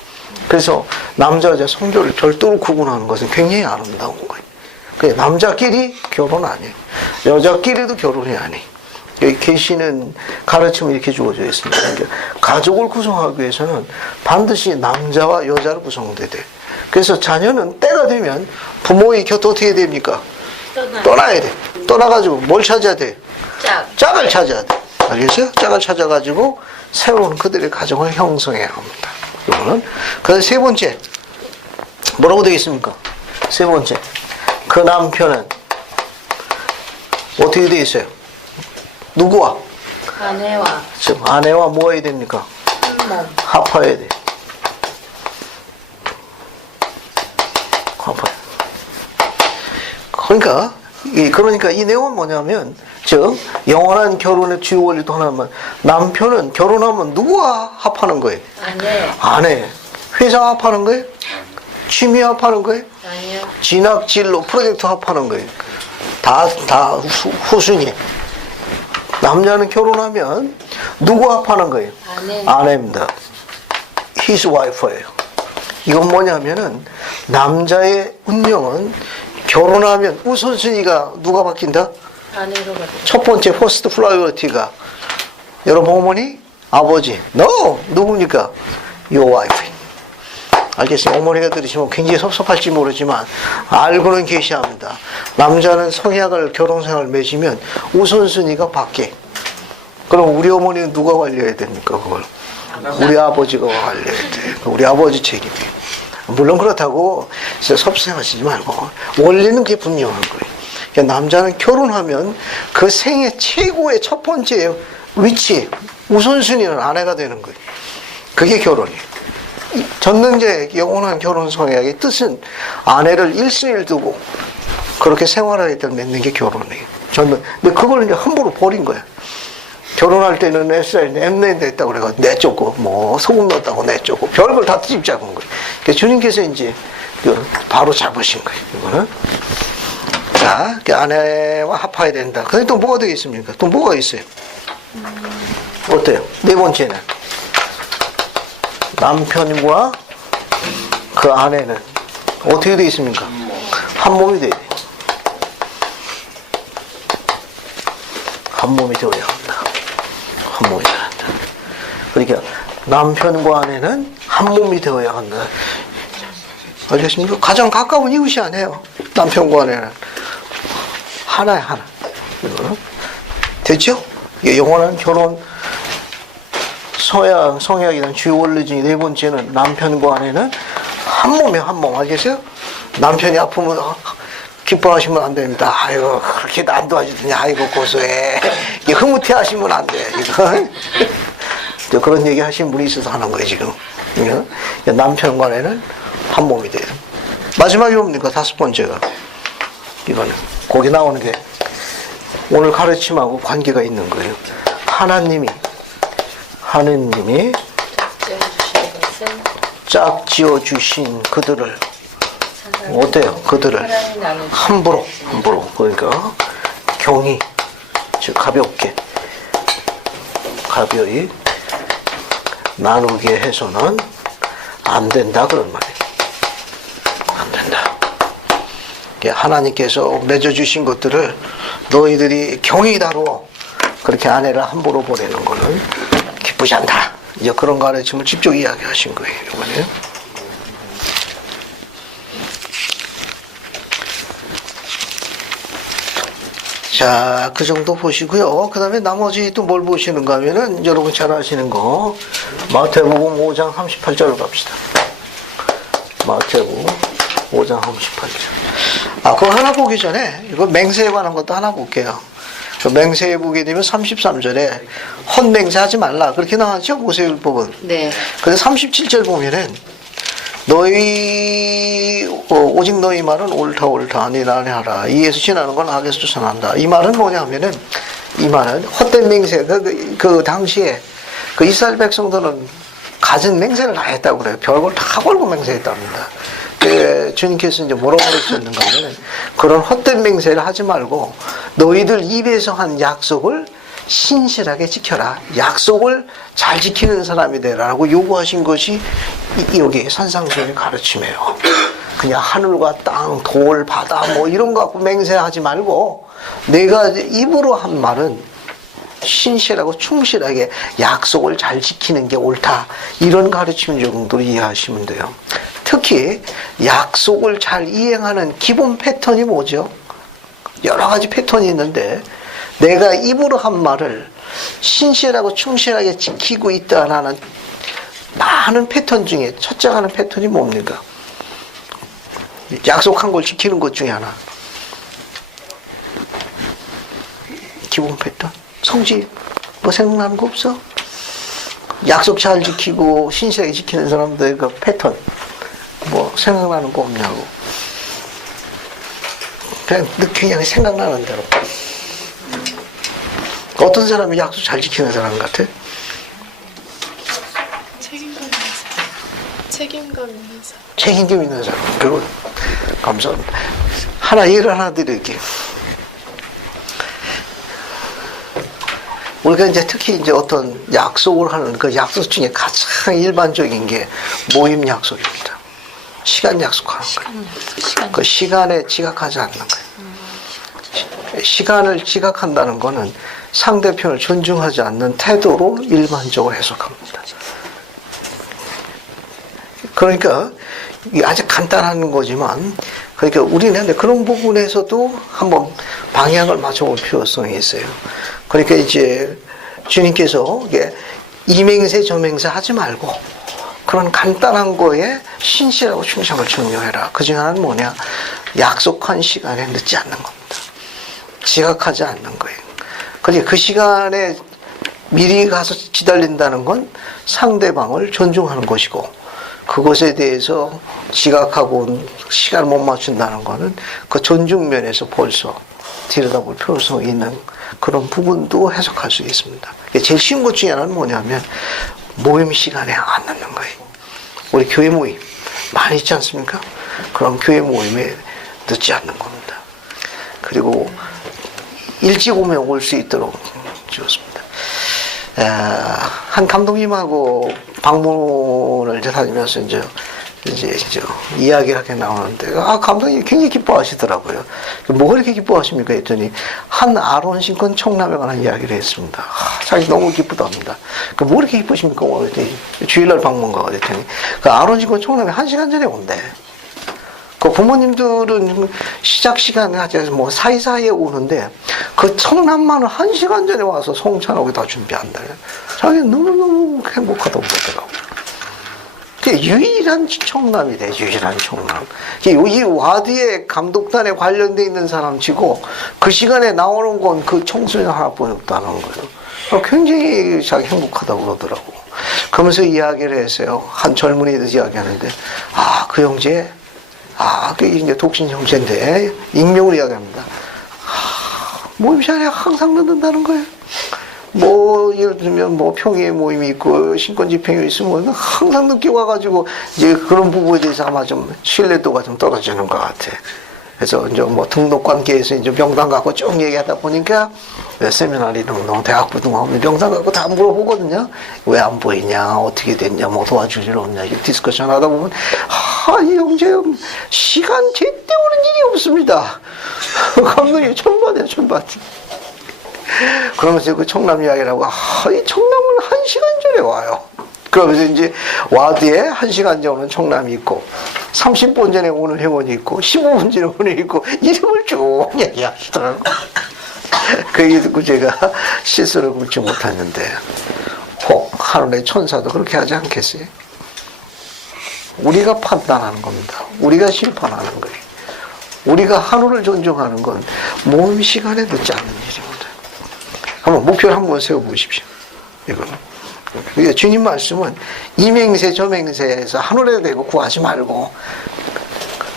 그래서 남자 여자 성별을 별도로 구분하는 것은 굉장히 아름다운 거예요. 그게 남자끼리 결혼 아니에요. 여자끼리도 결혼이 아니에요. 여기 계시는 가르침이 이렇게 주어져 있습니다. 그러니까 가족을 구성하기 위해서는 반드시 남자와 여자로 구성돼야 돼요. 그래서 자녀는 때가 되면 부모의 곁에 어떻게 됩니까? 떠나야 돼. 떠나가지고 뭘 찾아야 돼? 짝을 찾아야 돼. 알겠어요? 짝을 찾아가지고 새로운 그들의 가정을 형성해야 합니다. 이거는. 그래서 세 번째. 뭐라고 되어 있습니까? 세 번째. 그 남편은 어떻게 되어 있어요? 누구와? 아내와 지금 아내와 뭐 해야 됩니까? 합하여야 돼. 합하여. 그러니까 이 내용은 뭐냐면, 즉 영원한 결혼의 주요 원리도 하나만, 남편은 결혼하면 누구와 합하는 거예요? 아내. 회사 합하는 거예요? 취미 합하는 거예요? 아니요. 진학 진로 프로젝트 합하는 거예요. 다 후순위. 남자는 결혼하면 누구 합하는 거예요? 아내입니다. His wife예요. 이건 뭐냐면은 남자의 운명은 결혼하면 우선순위가 누가 바뀐다? 아내로 바뀌. 첫 번째 퍼스트 플라이어리티가 여러분 어머니? 아버지. No! 누굽니까? Your wife. 알겠어요. 어머니가 들으시면 굉장히 섭섭할지 모르지만 알고는 계셔야 합니다. 남자는 성약을 결혼생활을 맺으면 우선순위가 바뀌어. 그럼 우리 어머니는 누가 관리해야 됩니까? 그걸 우리 아버지가 관리해야 돼. 우리 아버지 책임이에요. 물론 그렇다고 진짜 섭섭하시지 말고 원리는 그게 분명한 거예요. 그러니까 남자는 결혼하면 그 생애 최고의 첫 번째 위치 우선순위는 아내가 되는 거예요. 그게 결혼이에요. 전능자의 영원한 결혼 성약의 뜻은 아내를 1순위를 두고 그렇게 생활하게 될 맺는 게 결혼이에요. 근데 그걸 이제 함부로 버린 거야. 결혼할 때는 엠네인 됐다고 그래가지고 내쫓고, 뭐, 소금 넣었다고 내쫓고, 별걸 다 뒤집 잡은 거예요. 그러니까 주님께서 이제 바로 잡으신 거예요. 이거는. 자, 아내와 합해야 된다. 근데 또 뭐가 되겠습니까? 또 뭐가 있어요? 어때요? 네 번째는. 남편과 그 아내는 어떻게 되어 있습니까? 한 몸이 돼야 돼요. 한 몸이 되어야 한다. 한 몸이 되어야 한다. 그러니까 남편과 아내는 한 몸이 되어야 한다. 알겠습니까? 가장 가까운 이웃이 아니에요. 남편과 아내는 하나야, 하나. 됐죠? 영원한 결혼 성약이란 주요 원리 중에 네 번째는 남편과 아내는 한 몸에 한 몸. 알겠어요? 남편이 아프면 기뻐하시면 안 됩니다. 아이고 그렇게 안 도와주더니 아이고 고소해. 흐뭇해 하시면 안 돼. 이거 그런 얘기 하신 분이 있어서 하는 거예요 지금. 남편과 아내는 한 몸이 돼요. 마지막이 뭡니까? 다섯 번째가 이거는 거기 나오는 게 오늘 가르침하고 관계가 있는 거예요. 하나님이 짝 지어주신 그들을 어때요? 그들을 함부로 그러니까 경히 즉 가볍이 나누게 해서는 안 된다 그런 말이에요. 안 된다. 하나님께서 맺어주신 것들을 너희들이 경히 다루어 그렇게 아내를 함부로 보내는 거는 기쁘지 않다. 이제 그런 가르침을 직접 이야기하신 거예요. 이번에. 자, 그 정도 보시고요. 그 다음에 나머지 또 뭘 보시는가 하면은 여러분 잘 아시는 거 마태복음 5장 38절로 갑시다. 마태복음 5장 38절. 그거 하나 보기 전에 이거 맹세에 관한 것도 하나 볼게요. 맹세에 보게 되면 33절에 헛맹세하지 말라 그렇게 나왔죠? 모세율법은. 네. 근데 37절 보면은 너희 오직 너희 말은 옳다 네 나를 하라 이에서 지나는 건 악에서 쫓아난다. 이 말은 뭐냐면은 이 말은 헛된 맹세 그 당시에 그 이스라엘 백성들은 가진 맹세를 다 했다고 그래요. 별걸 다 걸고 맹세했답니다. 주님께서 이제 뭐라고 그러셨는가 하면 그런 헛된 맹세를 하지 말고 너희들 입에서 한 약속을 신실하게 지켜라. 약속을 잘 지키는 사람이 되라고 요구하신 것이 여기 산상수훈의 가르침이에요. 그냥 하늘과 땅, 돌, 바다 뭐 이런 거 갖고 맹세하지 말고 내가 입으로 한 말은 신실하고 충실하게 약속을 잘 지키는 게 옳다. 이런 가르침 정도로 이해하시면 돼요. 특히 약속을 잘 이행하는 기본 패턴이 뭐죠? 여러 가지 패턴이 있는데 내가 입으로 한 말을 신실하고 충실하게 지키고 있다라는 많은 패턴 중에 첫째 하는 패턴이 뭡니까? 약속한 걸 지키는 것 중에 하나. 기본 패턴. 성지 뭐 생각나는 거 없어? 약속 잘 지키고 신실하게 지키는 사람들 그 패턴 뭐 생각나는 거 없냐고. 그냥 생각나는 대로. 어떤 사람이 약속 잘 지키는 사람 같아? 책임감 있는 사람. 책임감 있는 사람. 그리고 감사합니다. 하나 예를 하나 드릴게요. 우리가 이제 특히 이제 어떤 약속을 하는 그 약속 중에 가장 일반적인 게 모임 약속입니다. 시간 약속하는 거예요. 그 시간에 지각하지 않는 거예요. 시간을 지각한다는 거는 상대편을 존중하지 않는 태도로 일반적으로 해석합니다. 그러니까 이게 아주 간단한 거지만 그러니까 우리는 그런 부분에서도 한번 방향을 맞춰볼 필요성이 있어요. 그러니까 이제 주님께서 이게 이맹세 저맹세 하지 말고 그런 간단한 거에 신실하고 충성을 증명해라. 그 중에 하나는 뭐냐? 약속한 시간에 늦지 않는 겁니다. 지각하지 않는 거예요. 그러니까 그 시간에 미리 가서 기다린다는 건 상대방을 존중하는 것이고 그것에 대해서 지각하고 시간을 못 맞춘다는 거는 그 존중 면에서 벌써 들여다볼 필요성이 있는 그런 부분도 해석할 수 있습니다. 제일 쉬운 것 중에 하나는 뭐냐면 모임 시간에 안 늦는 거예요. 우리 교회 모임 많이 있지 않습니까? 그럼 교회 모임에 늦지 않는 겁니다. 그리고 일찍 오면 올 수 있도록 주었습니다. 한 감독님하고 방문을 다니면서 이제 이야기를 하게 나오는데, 감독님이 굉장히 기뻐하시더라고요. 뭐가 이렇게 기뻐하십니까? 했더니, 한 아론 싱컨 총남에 관한 이야기를 했습니다. 자기 너무 기쁘답니다. 뭐 이렇게 기쁘십니까? 주일날 방문 가가 됐더니, 그 아론 싱컨 총남이 1시간 전에 온대. 그 부모님들은 시작 시간에 뭐 사이사이에 오는데, 그 청남만은 1시간 전에 와서 송찬하고 다 준비한다. 자기는 너무너무 행복하다고 그러더라고요. 유일한 청남이 돼, 유일한 청남. 이 와드에 감독단에 관련돼 있는 사람 치고 그 시간에 나오는 건 그 청소년 하나뿐이 없다는 거예요. 굉장히 자기 행복하다고 그러더라고. 그러면서 이야기를 했어요. 한 젊은이들 이야기하는데, 그 형제, 그 이제 독신 형제인데, 익명으로 이야기합니다. 모임 시간에 항상 늦는다는 거예요. 뭐 예를 들면 뭐 평의의 모임이 있고 신권 집행이 있으면 항상 늦게 와가지고 이제 그런 부분에 대해서 아마 좀 신뢰도가 좀 떨어지는 것 같아. 그래서 이제 뭐 등록 관계에서 이제 명단 갖고 쭉 얘기하다 보니까 세미나리 등록, 대학부 등록 명단 갖고 다 물어보거든요. 왜 안 보이냐, 어떻게 됐냐, 뭐 도와줄 일 없냐, 이 디스커션 하다 보면 이 형제 시간 제때 오는 일이 없습니다. 감독님 처음 받아요, 처음 받아. 그러면서 그 청남 이야기라고, 이 청남은 1시간 전에 와요. 그러면서 이제 와드에 1시간 전에 오는 청남이 있고, 30분 전에 오는 회원이 있고, 15분 전에 오는 있고, 이름을 쭉 얘기하시더라고요. 그 얘기 듣고 제가 실수를 묻지 못했는데, 혹 하늘의 천사도 그렇게 하지 않겠어요? 우리가 판단하는 겁니다. 우리가 심판하는 거예요. 우리가 하늘을 존중하는 건 모임 시간에 늦지 않는 일입니다. 한번 목표를 한번 세워보십시오. 이거는. 그러니까 주님 말씀은 이맹세 저맹세에서 하늘에 대고 구하지 말고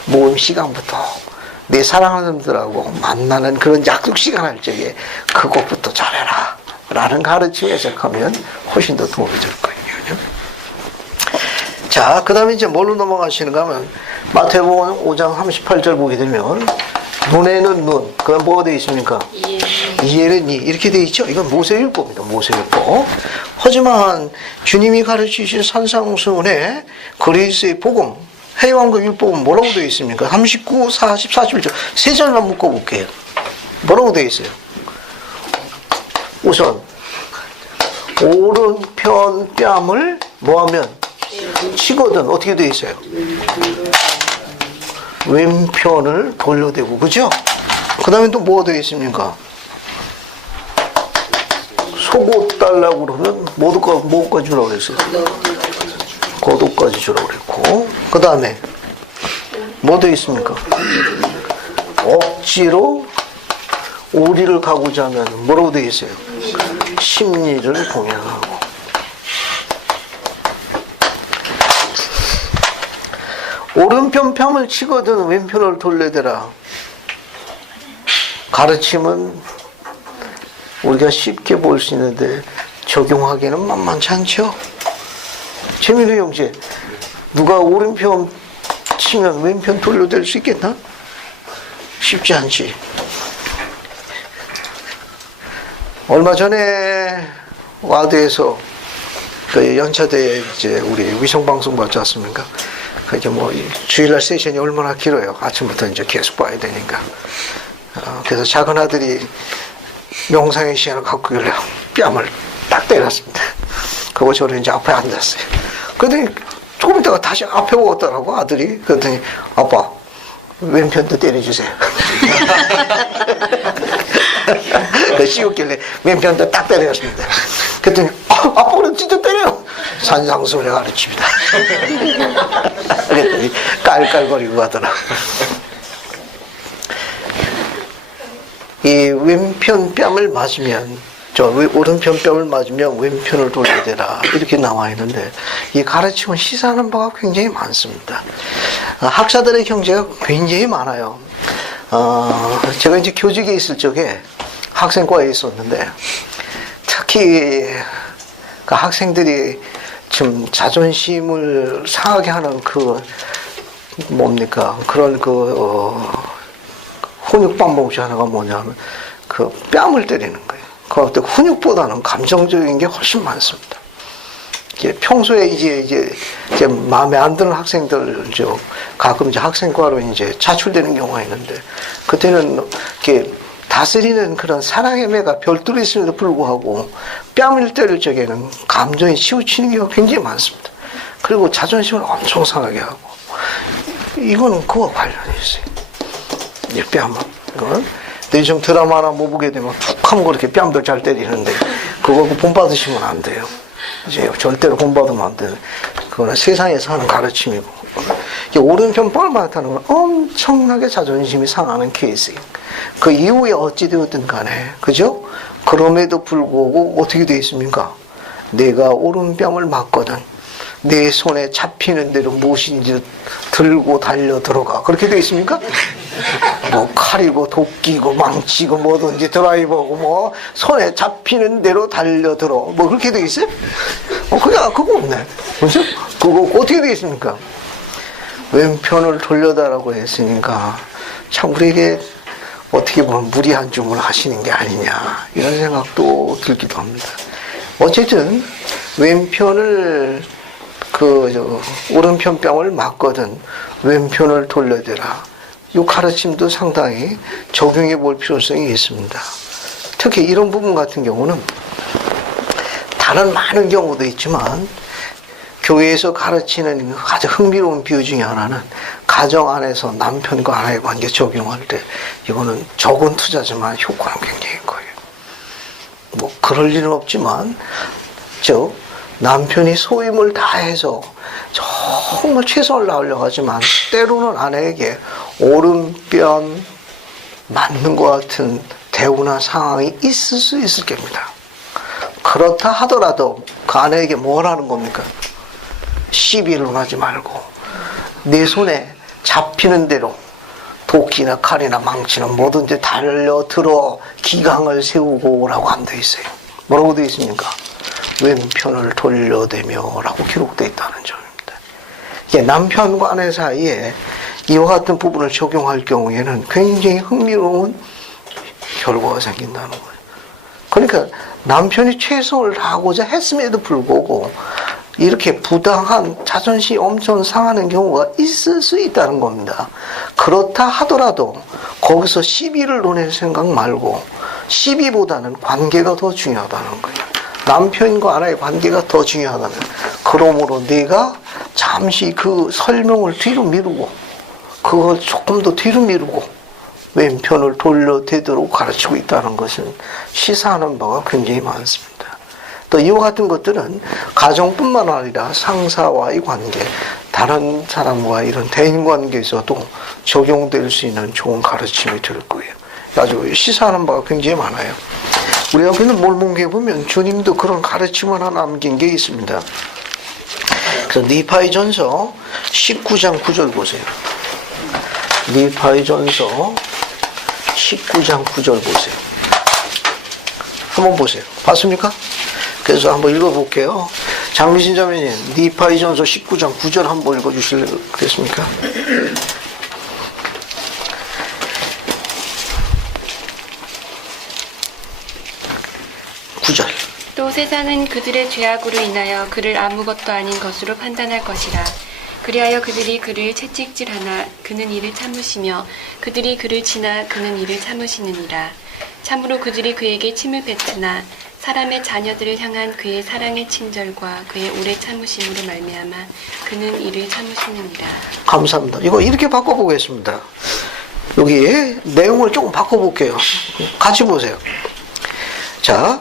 모임 시간부터 내 사랑하는 분들하고 만나는 그런 약속 시간 할 적에 그것부터 잘해라 라는 가르침을 해석하면 훨씬 더 도움이 될 거예요. 자, 그 다음에 이제 뭘로 넘어가시는가 하면, 마태복음 5장 38절 보게 되면, 눈에는 눈, 그건 뭐가 되어 있습니까? 이에는 이, 이렇게 되어 있죠? 이건 모세율법입니다, 모세율법. 하지만, 주님이 가르치신 산상수훈의 그리스의 복음, 해왕과 율법은 뭐라고 되어 있습니까? 39, 40, 41절. 세 절만 묶어볼게요. 뭐라고 되어 있어요? 우선, 오른편 뺨을 뭐하면? 치거든. 어떻게 되어 있어요? 왼편을 돌려대고, 그죠? 그 다음에 또 뭐가 되어 있습니까? 속옷 달라고 그러면 뭐까지 주라고 그랬어요? 겉옷까지 주라고 그랬고, 그 다음에 뭐 되어 있습니까? 억지로 우리를 가고자 하면 뭐라고 되어 있어요? 심리를 공양하고. 오른편 뺨을 치거든 왼편을 돌려대라. 가르침은 우리가 쉽게 볼 수 있는데 적용하기는 만만치 않죠. 재민우 형제, 누가 오른편 치면 왼편 돌려댈 수 있겠나? 쉽지 않지. 얼마 전에 와드에서 그 연차대 이제 우리 위성방송 받지 않습니까? 이제 뭐 주일날 세션이 얼마나 길어요. 아침부터 이제 계속 봐야 되니까. 그래서 작은 아들이 명상의 시간을 갖고 길래 뺨을 딱 때렸습니다. 그거 저는 이제 앞에 앉았어요. 그랬더니 조금 있다가 다시 앞에 오더라고 아들이. 그랬더니 아빠 왼편도 때려주세요. 씌웠길래 왼편도 딱 때렸습니다. 그랬더니 아빠 그래 진짜 때려. 산상수훈의 가르칩니다. 그랬더니 깔깔거리고 가더라고. 이 왼편 뺨을 맞으면 오른편 뺨을 맞으면 왼편을 돌려대라 이렇게 나와 있는데 이 가르침은 시사하는 바가 굉장히 많습니다. 학자들의 경제가 굉장히 많아요. 제가 이제 교직에 있을 적에 학생과에 있었는데 특히 그 학생들이 좀 자존심을 상하게 하는 그 뭡니까 그런 훈육 방법 중 하나가 뭐냐면 그 뺨을 때리는 거예요. 그 훈육보다는 감정적인 게 훨씬 많습니다. 평소에 이제 마음에 안 드는 학생들 가끔 이제 학생과로 이제 차출되는 경우가 있는데 그때는 이렇게 다스리는 그런 사랑의 매가 별도로 있음에도 불구하고 뺨을 때릴 적에는 감정이 치우치는 경우가 굉장히 많습니다. 그리고 자존심을 엄청 상하게 하고 이거는 그와 관련이 있어요. 이 뺨은 이건 요즘 드라마나 뭐 보게 되면 툭 하면 그렇게 뺨들 잘 때리는데 그거 본 받으시면 안 돼요. 이제 절대로 본 받으면 안 돼요. 그거는 세상에서 하는 가르침이고 오른편 뺨을 맞다는 건 엄청나게 자존심이 상하는 케이스예요. 그 이후에 어찌되었든 간에 그죠? 그럼에도 불구하고 어떻게 되어 있습니까? 내가 오른뺨을 맞거든 내 손에 잡히는 대로 무엇인지 들고 달려 들어가 그렇게 되어 있습니까? 뭐 칼이고 도끼고 망치고 뭐든지 드라이버고 뭐 손에 잡히는 대로 달려 들어 뭐 그렇게 되어 있어요? 그거 없네. 그죠? 그거 어떻게 되어 있습니까? 왼편을 돌려다라고 했으니까 참 우리에게 어떻게 보면 무리한 주문을 하시는 게 아니냐 이런 생각도 들기도 합니다. 어쨌든 왼편을 오른편 뺨을 맞거든 왼편을 돌려대라. 이 가르침도 상당히 적용해 볼 필요성이 있습니다. 특히 이런 부분 같은 경우는 다른 많은 경우도 있지만 교회에서 가르치는 가장 흥미로운 비유 중에 하나는 가정 안에서 남편과 아내의 관계 적용할 때 이거는 적은 투자지만 효과는 굉장히 커요. 뭐 그럴 일은 없지만 남편이 소임을 다해서 정말 최선을 다하려고 하지만 때로는 아내에게 오른편 맞는 것 같은 대우나 상황이 있을 수 있을 겁니다. 그렇다 하더라도 그 아내에게 뭘 하는 겁니까? 시비를 하지 말고 내 손에 잡히는 대로 도끼나 칼이나 망치나 뭐든지 달려들어 기강을 세우고 오라고 안 돼 있어요. 뭐라고 돼 있습니까? 왼편을 돌려대며 라고 기록되어 있다는 점입니다. 이게 남편과 아내 사이에 이와 같은 부분을 적용할 경우에는 굉장히 흥미로운 결과가 생긴다는 거예요. 그러니까 남편이 최선을 다하고자 했음에도 불구하고 이렇게 부당한 자존심이 엄청 상하는 경우가 있을 수 있다는 겁니다. 그렇다 하더라도 거기서 시비를 논할 생각 말고 시비보다는 관계가 더 중요하다는 거예요. 남편과 아내의 관계가 더 중요하다면 그러므로 내가 잠시 그 설명을 뒤로 미루고 그걸 조금 더 뒤로 미루고 왼편을 돌려대도록 가르치고 있다는 것은 시사하는 바가 굉장히 많습니다. 또 이와 같은 것들은 가정뿐만 아니라 상사와의 관계, 다른 사람과 이런 대인관계에서도 적용될 수 있는 좋은 가르침이 될 거예요. 아주 시사하는 바가 굉장히 많아요. 우리 여기는 몰몬교에 보면 주님도 그런 가르침을 하나 남긴 게 있습니다. 그래서 니파이전서 19장 9절 보세요. 니파이전서 19장 9절 보세요. 한번 보세요. 봤습니까? 그래서 한번 읽어볼게요. 장미신 자매님, 니파이전서 19장 9절 한번 읽어주실겠습니까? 9절. 또 세상은 그들의 죄악으로 인하여 그를 아무것도 아닌 것으로 판단할 것이라. 그리하여 그들이 그를 채찍질하나 그는 이를 참으시며 그들이 그를 치나 그는 이를 참으시느니라. 참으로 그들이 그에게 침을 뱉으나 사람의 자녀들을 향한 그의 사랑의 친절과 그의 오래 참으심으로 말미암아 그는 이를 참으시느니라. 감사합니다. 이거 이렇게 바꿔보겠습니다. 여기 내용을 조금 바꿔볼게요. 같이 보세요. 자,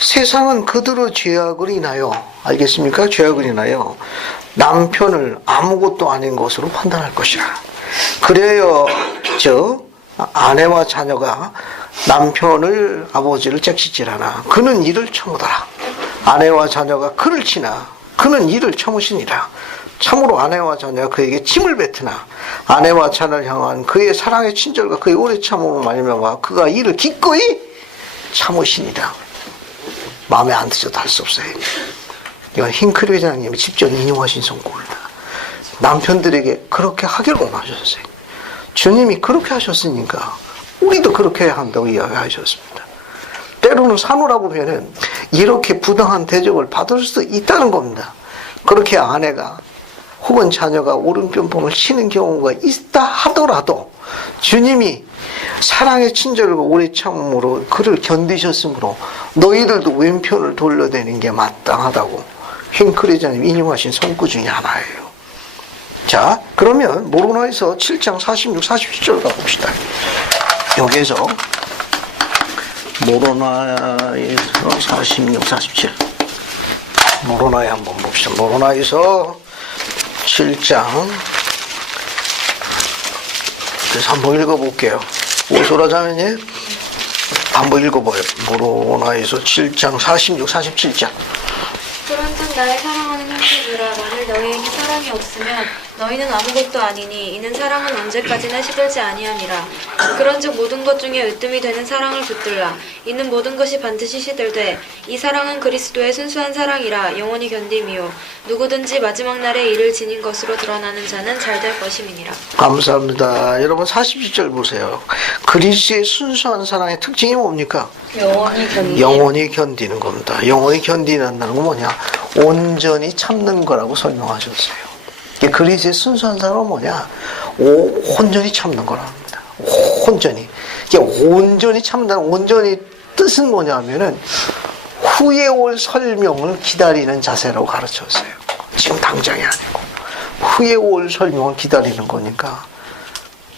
세상은 그들의 죄악을 인하여, 알겠습니까? 죄악을 인하여 남편을 아무것도 아닌 것으로 판단할 것이라. 그래요, 아내와 자녀가 남편을, 아버지를 잭시질하나 그는 이를 참으더라. 아내와 자녀가 그를 치나 그는 이를 참으시니라. 참으로 아내와 자녀가 그에게 침을 뱉으나 아내와 자녀를 향한 그의 사랑의 친절과 그의 오래 참음으로 말미암아 그가 이를 기꺼이 참으시니라. 마음에 안 드셔도 할 수 없어요. 이건 흰클 회장님이 직접 인용하신 성구입니다. 남편들에게 그렇게 하기를 원하셨어요. 주님이 그렇게 하셨으니까 우리도 그렇게 해야 한다고 이야기하셨습니다. 때로는 사노라 보면은 이렇게 부당한 대접을 받을 수도 있다는 겁니다. 그렇게 아내가 혹은 자녀가 오른편봉을 치는 경우가 있다 하더라도 주님이 사랑의 친절과 오래 참음으로 그를 견디셨으므로 너희들도 왼편을 돌려대는 게 마땅하다고 흰크레자님 인용하신 성구 중에 하나예요. 자, 그러면 모로나에서 7장 46, 47절 가봅시다. 여기에서 모로나에서 46, 47 모로나에 한번 봅시다. 모로나에서 7장 그래서 한번 읽어볼게요. 오소라 자매님 한번 읽어봐요. 모로나에서 7장 46, 47장. 그런즉 나의 사랑하는 형제들아, 만일 너희에게 사랑이 없으면 너희는 아무것도 아니니 이는 사랑은 언제까지나 시들지 아니함이라. 그런즉 모든 것 중에 으뜸이 되는 사랑을 붙들라. 이는 모든 것이 반드시 시들되 이 사랑은 그리스도의 순수한 사랑이라. 영원히 견딤이요 누구든지 마지막 날에 이를 지닌 것으로 드러나는 자는 잘 될 것임이니라. 감사합니다. 여러분 47절 보세요. 그리스도의 순수한 사랑의 특징이 뭡니까? 영원히 견디는 겁니다. 영원히 견디는다는 건 뭐냐? 온전히 참는 거라고 설명하셨어요. 그리스도의 순수한 사랑은 뭐냐? 온전히 참는 거랍니다. 온전히. 온전히 참는다는 온전히 뜻은 뭐냐면은 후에 올 설명을 기다리는 자세라고 가르쳤어요. 지금 당장이 아니고 후에 올 설명을 기다리는 거니까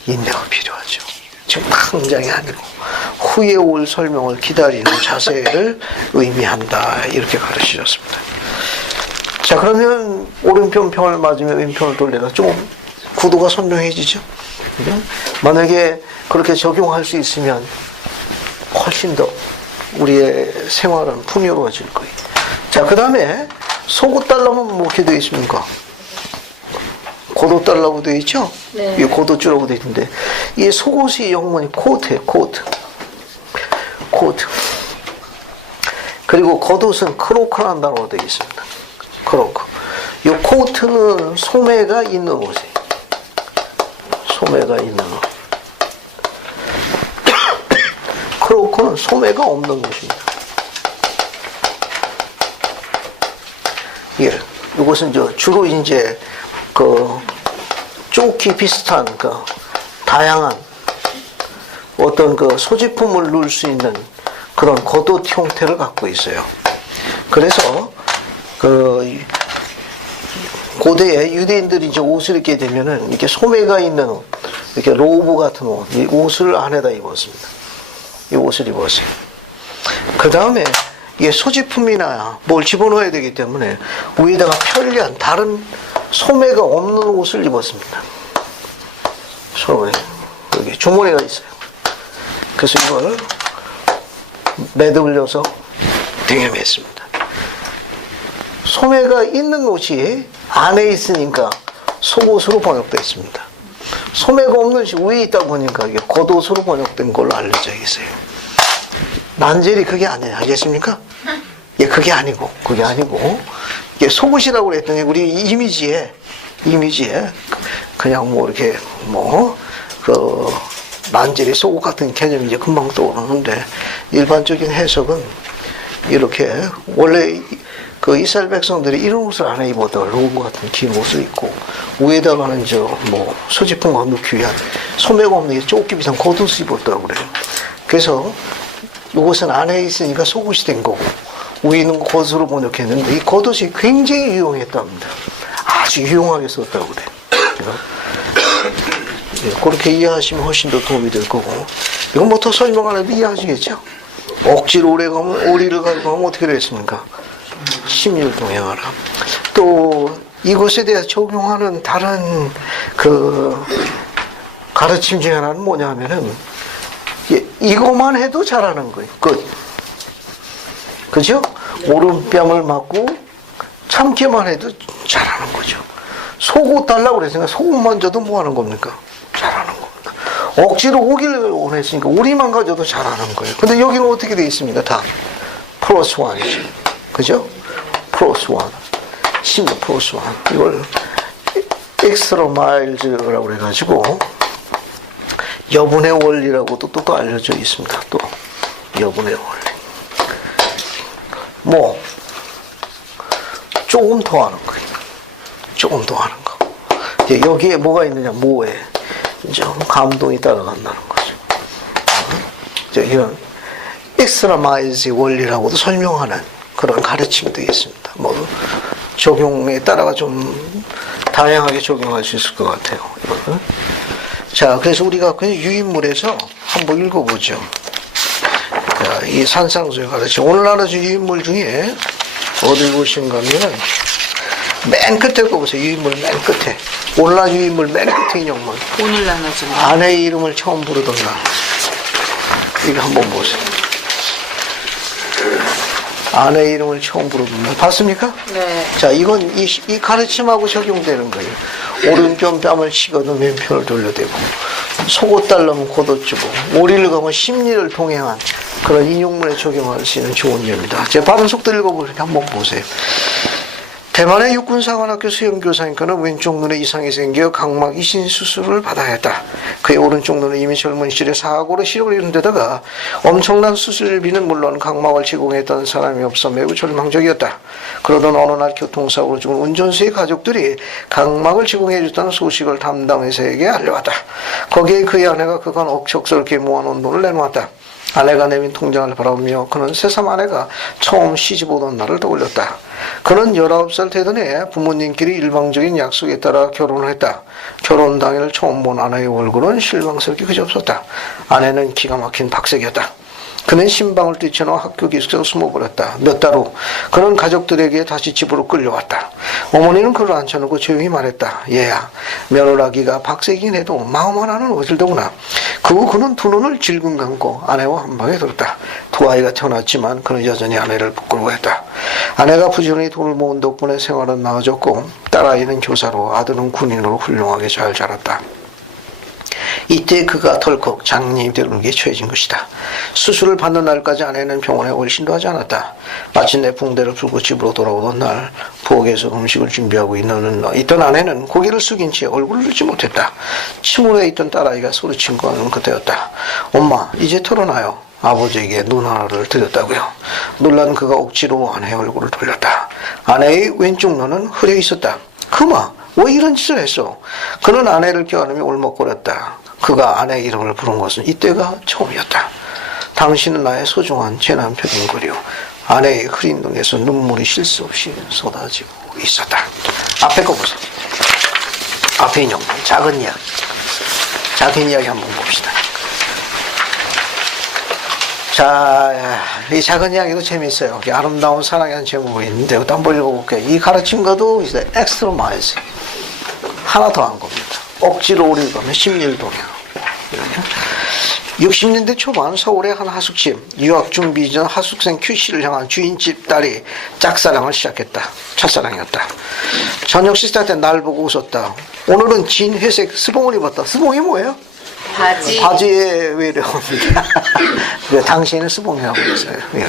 인내가 필요하죠. 지금 당장이 아니고 후에 올 설명을 기다리는 자세를 의미한다. 이렇게 가르치셨습니다. 자, 그러면 오른편 평을 맞으면 왼편을 돌려라. 좀 구도가 선명해지죠. 만약에 그렇게 적용할 수 있으면 훨씬 더 우리의 생활은 풍요로워질 거예요. 자, 그 다음에 속옷 달라면 뭐 이렇게 되어 있습니까? 고도 달라고 되어 있죠? 네. 이 고도줄라고 되어 있는데 이 속옷이 영문이 코트예요. 코트. 그리고 겉옷은 크로크라는 단어로 되어 있습니다. 크로크. 이 코트는 소매가 있는 옷이에요. 소매가 있는 옷. 크로커는 소매가 없는 옷입니다. 예, 이것은 주로 이제 조끼 비슷한 다양한 어떤 소지품을 넣을 수 있는 그런 겉옷 형태를 갖고 있어요. 그래서 고대에 유대인들이 이제 옷을 입게 되면은 이렇게 소매가 있는 옷, 이렇게 로브 같은 옷, 이 옷을 안에다 입었습니다. 이 옷을 입었어요. 그 다음에 이게 소지품이나 뭘 집어넣어야 되기 때문에 위에다가 편리한 다른 소매가 없는 옷을 입었습니다. 소매. 여기 주머니가 있어요. 그래서 이걸 매듭을려서 등에 맸습니다. 소매가 있는 옷이 안에 있으니까 속옷으로 번역되어 있습니다. 소매가 없는 옷이 위에 있다 보니까 이게 겉옷으로 번역된 걸로 알려져 있어요. 난젤이 그게 아니에요. 알겠습니까? 예, 그게 아니고 이게 속옷이라고 그랬더니 우리 이미지에 그냥 이렇게 난젤이 속옷 같은 개념이 이제 금방 떠오르는데 일반적인 해석은 이렇게 원래 이스라엘 백성들이 이런 옷을 안에 입어도 로브 같은 긴 옷을 입고 위에다가는 소지품과 넣기 위한 소매가 없는 조끼 비슷한 겉옷을 입었다고 그래요. 그래서 이것은 안에 있으니까 속옷이 된 거고 위에 있는 겉옷으로 번역했는데 이 겉옷이 굉장히 유용했답니다. 아주 유용하게 썼다고 그래요. 그렇게 이해하시면 훨씬 더 도움이 될 거고 이건 더 설명 안 해도 이해하시겠죠? 억지로 오래 가면 오리를 가지고 가면 어떻게 되겠습니까? 심리를 동행하라. 또 이것에 대해 적용하는 다른 가르침 중에 하나는 뭐냐 하면은 이것만 해도 잘하는 거예요. 끝. 그죠? 오른뺨을 맞고 참기만 해도 잘하는 거죠. 속옷 달라고 그랬으니까 속옷만 줘도 뭐 하는 겁니까? 잘하는 겁니다. 억지로 오기를 원했으니까 오리만 가져도 잘하는 거예요. 근데 여기는 어떻게 되어 있습니까? 다 플러스 1이죠. 그죠? 플러스 1. 10 플러스 1. 이걸 엑스트라 마일즈라고 그래가지고 여분의 원리라고도 또 알려져 있습니다. 또 여분의 원리. 조금 더 하는 거예요. 조금 더 하는 거. 이제 여기에 뭐가 있느냐, 뭐에 좀 감동이 따라간다는 거죠. 이런 엑스트라 마일즈의 원리라고도 설명하는 그런 가르침이 되겠습니다. 적용에 따라가 좀 다양하게 적용할 수 있을 것 같아요. 이거는. 자, 그래서 우리가 그 유인물에서 한번 읽어보죠. 자, 이 산상수의 가르침. 오늘 나눠준 유인물 중에 어딜 보신가 하면은 맨 끝에 거 보세요. 유인물 맨 끝에. 오늘 나눠준 유인물 맨 끝에 인용문. 오늘 나눠준 아내의 이름을 처음 부르던 날. 이거 한번 보세요. 아내의 이름을 처음 부르던 날. 봤습니까? 네. 자, 이건 이 가르침하고 적용되는 거예요. 오른편 뺨을 치거든 왼편을 돌려대고 속옷 달라면 겉옷 주고 오리를 가면 심리를 동행한 그런 인용문에 적용할 수 있는 좋은 예입니다. 제 발음 속도 읽어보니까 한번 보세요. 대만의 육군사관학교 수영교사니까는 왼쪽 눈에 이상이 생겨 각막 이신 수술을 받아야 했다. 그의 오른쪽 눈은 이미 젊은 시절에 사고로 시력을 잃은 데다가 엄청난 수술비는 물론 각막을 제공했던 사람이 없어 매우 절망적이었다. 그러던 어느 날 교통사고로 죽은 운전수의 가족들이 각막을 제공해줬다는 소식을 담당회사에게 알려왔다. 거기에 그의 아내가 그간 억척스럽게 모아놓은 돈을 내놓았다. 아내가 내민 통장을 바라보며 그는 새삼 아내가 처음 시집 오던 날을 떠올렸다. 그는 19살 되던 해 부모님끼리 일방적인 약속에 따라 결혼을 했다. 결혼 당일 처음 본 아내의 얼굴은 실망스럽게 그지없었다. 아내는 기가 막힌 박색이었다. 그는 신방을 뛰쳐나와 학교 기숙사로 숨어버렸다. 몇 달 후 그는 가족들에게 다시 집으로 끌려왔다. 어머니는 그를 앉혀놓고 조용히 말했다. 얘야, 며느라기가 박색이긴 해도 마음 하나는 어질더구나. 그 후 그는 두 눈을 질끈 감고 아내와 한 방에 들었다. 두 아이가 태어났지만 그는 여전히 아내를 부끄러워했다. 아내가 부지런히 돈을 모은 덕분에 생활은 나아졌고 딸아이는 교사로 아들은 군인으로 훌륭하게 잘 자랐다. 이때 그가 덜컥 장님이 되는 게 처해진 것이다. 수술을 받는 날까지 아내는 병원에 올 신도 하지 않았다. 마침내 붕대를 풀고 집으로 돌아오던 날 부엌에서 음식을 준비하고 있던 아내는 고개를 숙인 채 얼굴을 들지 못했다. 침울해 있던 딸아이가 소리친 건 그때였다. 엄마, 이제 털어놔요. 아버지에게 눈 하나를 드렸다고요. 놀란 그가 억지로 아내의 얼굴을 돌렸다. 아내의 왼쪽 눈은 흐려 있었다. 그마, 왜 이런 짓을 했어? 그는 아내를 껴안으며 울먹거렸다. 그가 아내의 이름을 부른 것은 이때가 처음이었다. 당신은 나의 소중한 제 남편인거려. 아내의 흐린 눈에서 눈물이 쉴 수 없이 쏟아지고 있었다. 앞에 거 보세요. 앞에 인용, 작은 이야기. 작은 이야기 한번 봅시다. 자, 이 작은 이야기도 재밌어요. 아름다운 사랑이라는 제목이 있는데 이것도 한번 읽어볼게요. 이 가르친 것도 이제 엑스트라 마일스. 하나 더 한 겁니다. 억지로 오래 가면 심리일동이야. 60년대 초반 서울의 한 하숙집, 유학 준비 전 하숙생 Q씨를 향한 주인집 딸이 짝사랑을 시작했다. 첫사랑이었다. 저녁 식사 때 날 보고 웃었다. 오늘은 진 회색 스봉을 입었다. 스봉이 뭐예요? 바지에 외려옵니다. 당신은 스봉이라고 했어요. 예.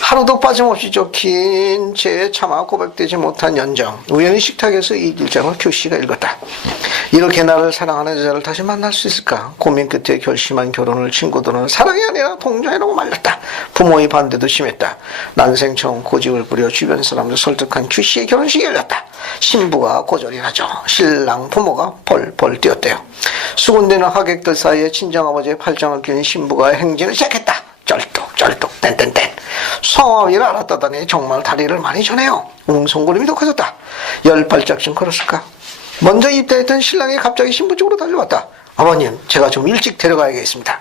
하루도 빠짐없이 적힌 채 차마 고백되지 못한 연정. 우연히 식탁에서 이 일장을 Q씨가 읽었다. 이렇게 나를 사랑하는 여자를 다시 만날 수 있을까? 고민 끝에 결심한 결혼을 친구들은 사랑이 아니라 동정이라고 말렸다. 부모의 반대도 심했다. 난생 처음 고집을 부려 주변 사람들 설득한 Q씨의 결혼식이 열렸다. 신부가 고절이라죠. 신랑 부모가 벌벌 뛰었대요. 수군대는 하객들 사이에 친정아버지의 팔짱을 끼는 신부가 행진을 시작했다. 쩔뚝쩔뚝 땡땡땡. 성함이를 알았다더니 정말 다리를 많이 저네요. 웅성거림이 더 커졌다. 10발짝쯤 걸었을까? 먼저 입대했던 신랑이 갑자기 신부 쪽으로 달려왔다. 아버님, 제가 좀 일찍 데려가야겠습니다.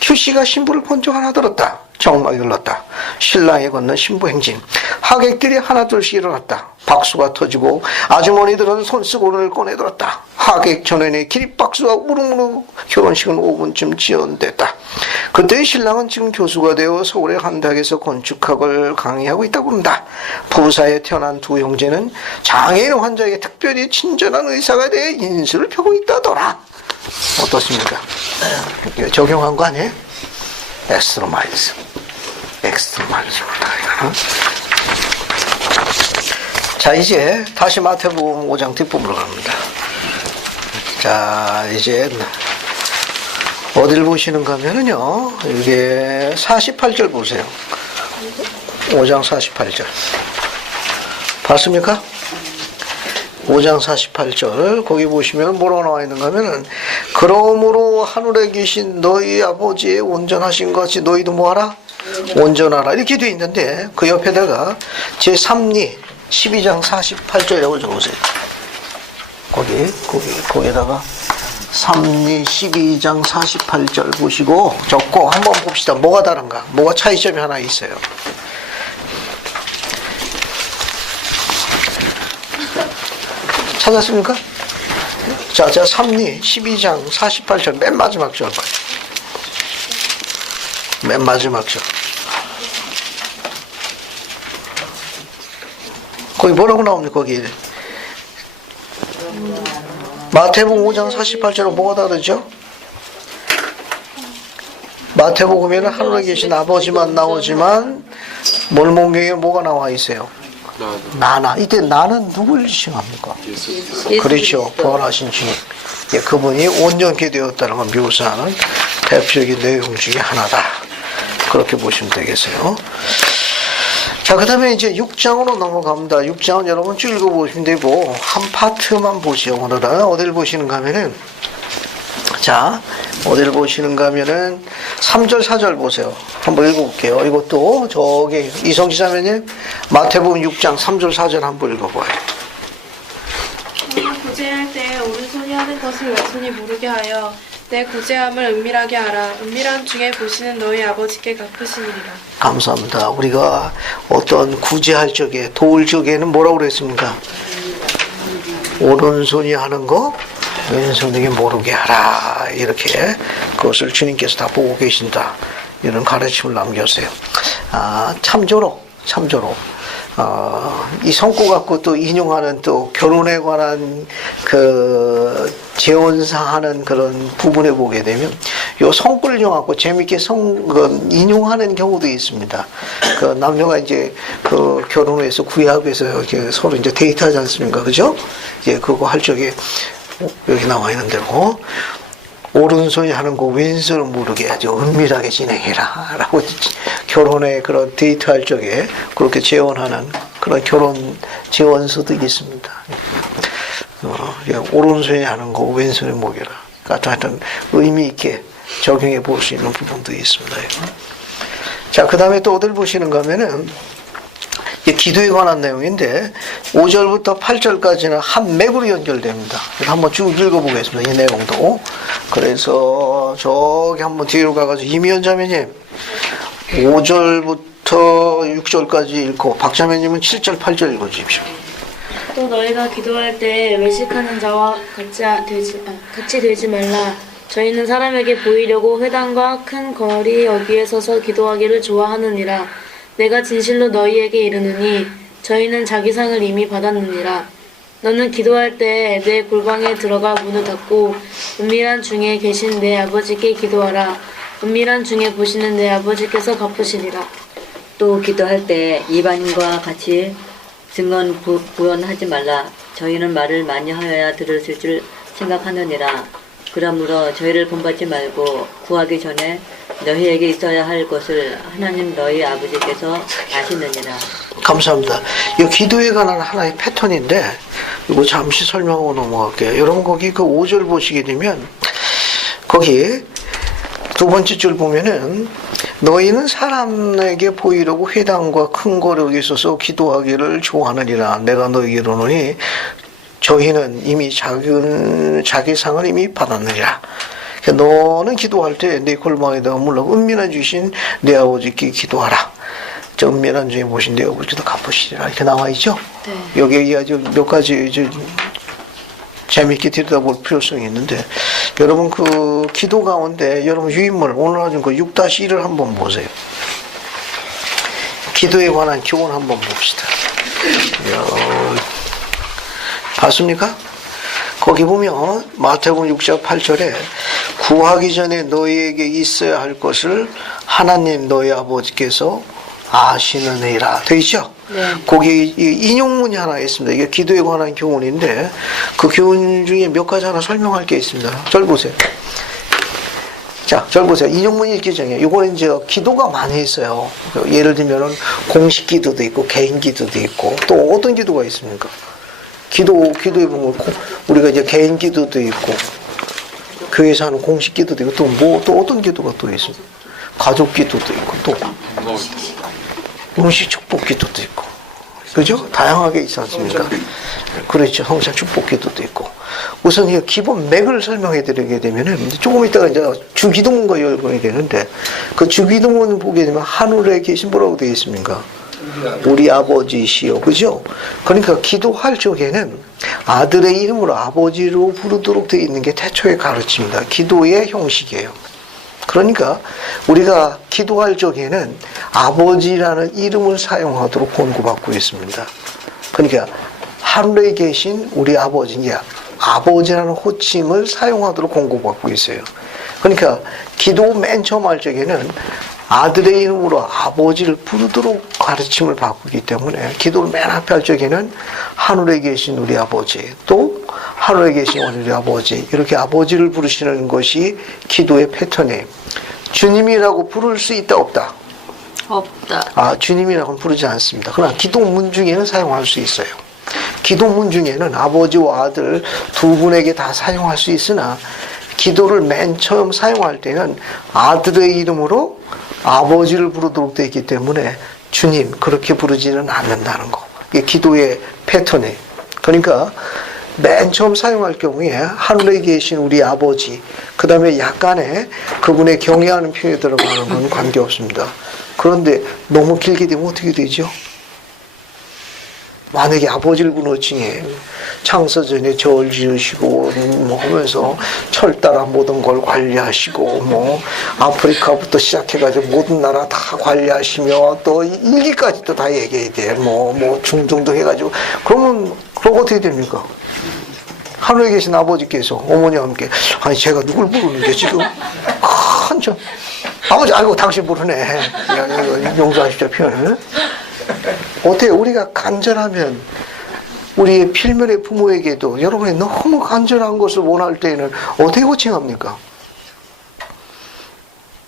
Q씨가 신부를 번쩍 하나 들었다. 정막이 흘렀다. 신랑이 건넌 신부 행진. 하객들이 하나둘씩 일어났다. 박수가 터지고 아주머니들은 손수건을 꺼내들었다. 하객 전원의 기립박수와 무릉무릉. 결혼식은 5분쯤 지연됐다. 그때 신랑은 지금 교수가 되어 서울의 한 대학에서 건축학을 강의하고 있다고 합니다. 부사에 태어난 두 형제는 장애인 환자에게 특별히 친절한 의사가 되어 인수를 펴고 있다더라. 어떻습니까? 적용한 거 아니에요? 엑스트라 마일스. 자, 이제 다시 마태복음 5장 뒷부분으로 갑니다. 자, 이제 어딜 보시는가 하면은요, 이게 48절 보세요. 5장 48절. 봤습니까? 5장 48절 거기 보시면 뭐라고 나와 있는가 하면은 그러므로 하늘에 계신 너희 아버지의 온전하신 것 같이 너희도 뭐하라? 온전하라 이렇게 되어 있는데 그 옆에다가 제3리 12장 48절이라고 적으세요. 거기에다가 3리 12장 48절 보시고 적고 한번 봅시다. 뭐가 다른가? 뭐가 차이점이 하나 있어요. 찾았습니까? 자, 3리 12장 48절 맨 마지막 절 봐요. 맨 마지막 절. 거기 뭐라고 나옵니까? 거기 마태복음 5장 48절은 뭐가 다르죠? 마태복음에는 하늘에 계신 아버지만 나오지만 몰몬경에 뭐가 나와 있어요? 나나. 이때 나는 누구를 지칭합니까? 그렇죠. 부활하신 주님. 예, 그분이 온전케 되었다는 걸 묘사하는 대표적인 내용 중에 하나다. 그렇게 보시면 되겠어요. 자, 그 다음에 이제 6장으로 넘어갑니다. 6장은 여러분 쭉 읽어보시면 되고, 한 파트만 보시죠. 오늘은 어디를 보시는가 하면은, 자, 어디를 보시는가 하면은, 3절, 4절 보세요. 한번 읽어볼게요. 이것도 저기, 이성지 자매님, 마태복음 6장 3절, 4절 한번 읽어봐요. 내가 구제할 때 오른손이 하는 것을 왼손이 모르게 하여 내 구제함을 은밀하게 하라. 은밀한 중에 보시는 너희 아버지께 갚으시니라. 감사합니다. 우리가 어떤 구제할 적에, 도울 적에는 뭐라고 그랬습니까? 오른손이 하는 거 왼손에게 모르게 하라. 이렇게 그것을 주님께서 다 보고 계신다. 이런 가르침을 남겼어요. 참조로 이 성구 갖고 또 인용하는 또 결혼에 관한 그 재원사하는 그런 부분에 보게 되면 요 성구를 이용하고 재밌게 인용하는 경우도 있습니다. 그 남녀가 이제 그 결혼해서 구약에서 이렇게 서로 이제 데이트하지 않습니까? 그죠? 이제 그거 할 적에 여기 나와 있는 대로 오른손이 하는 거 왼손은 모르게 아주 은밀하게 진행해라 라고 결혼에 그런 데이트할 적에 그렇게 재원하는 그런 결혼 재원서도 있습니다. 오른손이 하는 거 왼손이 모르게라. 하여튼 의미 있게 적용해 볼 수 있는 부분도 있습니다. 자, 그 다음에 또 어딜 보시는가 하면은 기도에 관한 내용인데 5절부터 8절까지는 한 맥으로 연결됩니다. 그래서 한번 쭉 읽어보겠습니다. 이 내용도. 그래서 저기 한번 뒤로 가가지고 이미연 자매님 5절부터 6절까지 읽고 박자매님은 7절 8절 읽어주십시오. 또 너희가 기도할 때 외식하는 자와 같이 되지 말라. 저희는 사람에게 보이려고 회당과 큰 거리 여기에 서서 기도하기를 좋아하느니라. 내가 진실로 너희에게 이르노니 저희는 자기 상을 이미 받았느니라. 너는 기도할 때 내 골방에 들어가 문을 닫고 은밀한 중에 계신 내 아버지께 기도하라. 은밀한 중에 보시는 내 아버지께서 갚으시리라. 또 기도할 때 이방인과 같이 증언 구원하지 말라. 저희는 말을 많이 하여야 들으실 줄 생각하느니라. 그러므로 저희를 본받지 말고 구하기 전에 너희에게 있어야 할 것을 하나님 너희 아버지께서 아시느니라. 감사합니다. 이 기도에 관한 하나의 패턴인데 이거 잠시 설명하고 넘어갈게요. 여러분 거기 그 5절 보시게 되면 거기 두 번째 줄 보면은 너희는 사람에게 보이려고 회당과 큰 거리에 있어서 기도하기를 좋아하느니라. 내가 너희에게 이르노니 저희는 이미 자기 상을 이미 받았느니라. 너는 기도할 때 내 골방에다가 물론 은밀한 주신 내 아버지께 기도하라. 저 은밀한 중에 보신 내 아버지도 갚으시리라. 이렇게 나와 있죠. 네. 여기에 아주 몇 가지 이제 재미있게 들여다볼 필요성이 있는데 여러분 그 기도 가운데 여러분 유인물 오늘 가진 그 6-1을 한번 보세요. 기도에 관한 교훈 한번 봅시다. 봤습니까? 거기 보면 마태복음 6장 8절에 구하기 전에 너희에게 있어야 할 것을 하나님 너희 아버지께서 아시느니라 되어 있죠? 네. 거기 인용문이 하나 있습니다. 이게 기도에 관한 교훈인데 그 교훈 중에 몇 가지 하나 설명할 게 있습니다. 절 보세요. 자, 절 보세요. 인용문이 이렇게 정해요. 이거는 이제 기도가 많이 있어요. 예를 들면은 공식 기도도 있고 개인 기도도 있고 또 어떤 기도가 있습니까? 기도에 보면 우리가 이제 개인 기도도 있고 교회에서 하는 공식 기도도 있고 또 어떤 기도가 또 있습니까? 가족 기도도 있고 또 음식 축복 기도도 있고 그죠? 다양하게 있지 않습니까? 그렇죠. 성찬 축복 기도도 있고 우선 이 기본 맥을 설명해 드리게 되면은 조금 있다가 이제 주기도문과 열거해야 되는데 그 주기도문 보게 되면 하늘에 계신 뭐라고 되어 있습니까? 우리 아버지시여. 그죠? 그러니까 기도할 적에는 아들의 이름으로 아버지로 부르도록 되어 있는 게 태초의 가르침입니다. 기도의 형식이에요. 그러니까 우리가 기도할 적에는 아버지라는 이름을 사용하도록 권고받고 있습니다. 그러니까 하늘에 계신 우리 아버지, 아버지라는 호칭을 사용하도록 권고받고 있어요. 그러니까 기도 맨 처음 할 적에는 아들의 이름으로 아버지를 부르도록 가르침을 받고 있기 때문에 기도를 맨 앞에 할 적에는 하늘에 계신 우리 아버지 또 하늘에 계신 우리 아버지 이렇게 아버지를 부르시는 것이 기도의 패턴이에요. 주님이라고 부를 수 있다 없다? 없다. 주님이라고는 부르지 않습니다. 그러나 기도문 중에는 사용할 수 있어요. 기도문 중에는 아버지와 아들 두 분에게 다 사용할 수 있으나 기도를 맨 처음 사용할 때는 아들의 이름으로 아버지를 부르도록 되어 있기 때문에 주님 그렇게 부르지는 않는다는 거. 이게 기도의 패턴이에요. 그러니까 맨 처음 사용할 경우에 하늘에 계신 우리 아버지 그 다음에 약간의 그분의 경외하는 표현이 들어가는 건 관계없습니다. 그런데 너무 길게 되면 어떻게 되죠? 만약에 아버지를 군호칭해 창서전에 절 지으시고 뭐 하면서 철 따라 모든 걸 관리하시고 뭐 아프리카부터 시작해가지고 모든 나라 다 관리하시며 또 일기까지도 다 얘기해야 돼. 뭐 중등도 해가지고 그러면 어떻게 됩니까? 하늘에 계신 아버지께서 어머니와 함께 아니 제가 누굴 부르는 게 지금 한참 아버지 아이고 당신 부르네. 이거 용서하십시오 표현을. 어때 우리가 간절하면 우리의 필면의 부모에게도 여러분이 너무 간절한 것을 원할 때에는 어떻게 호칭합니까?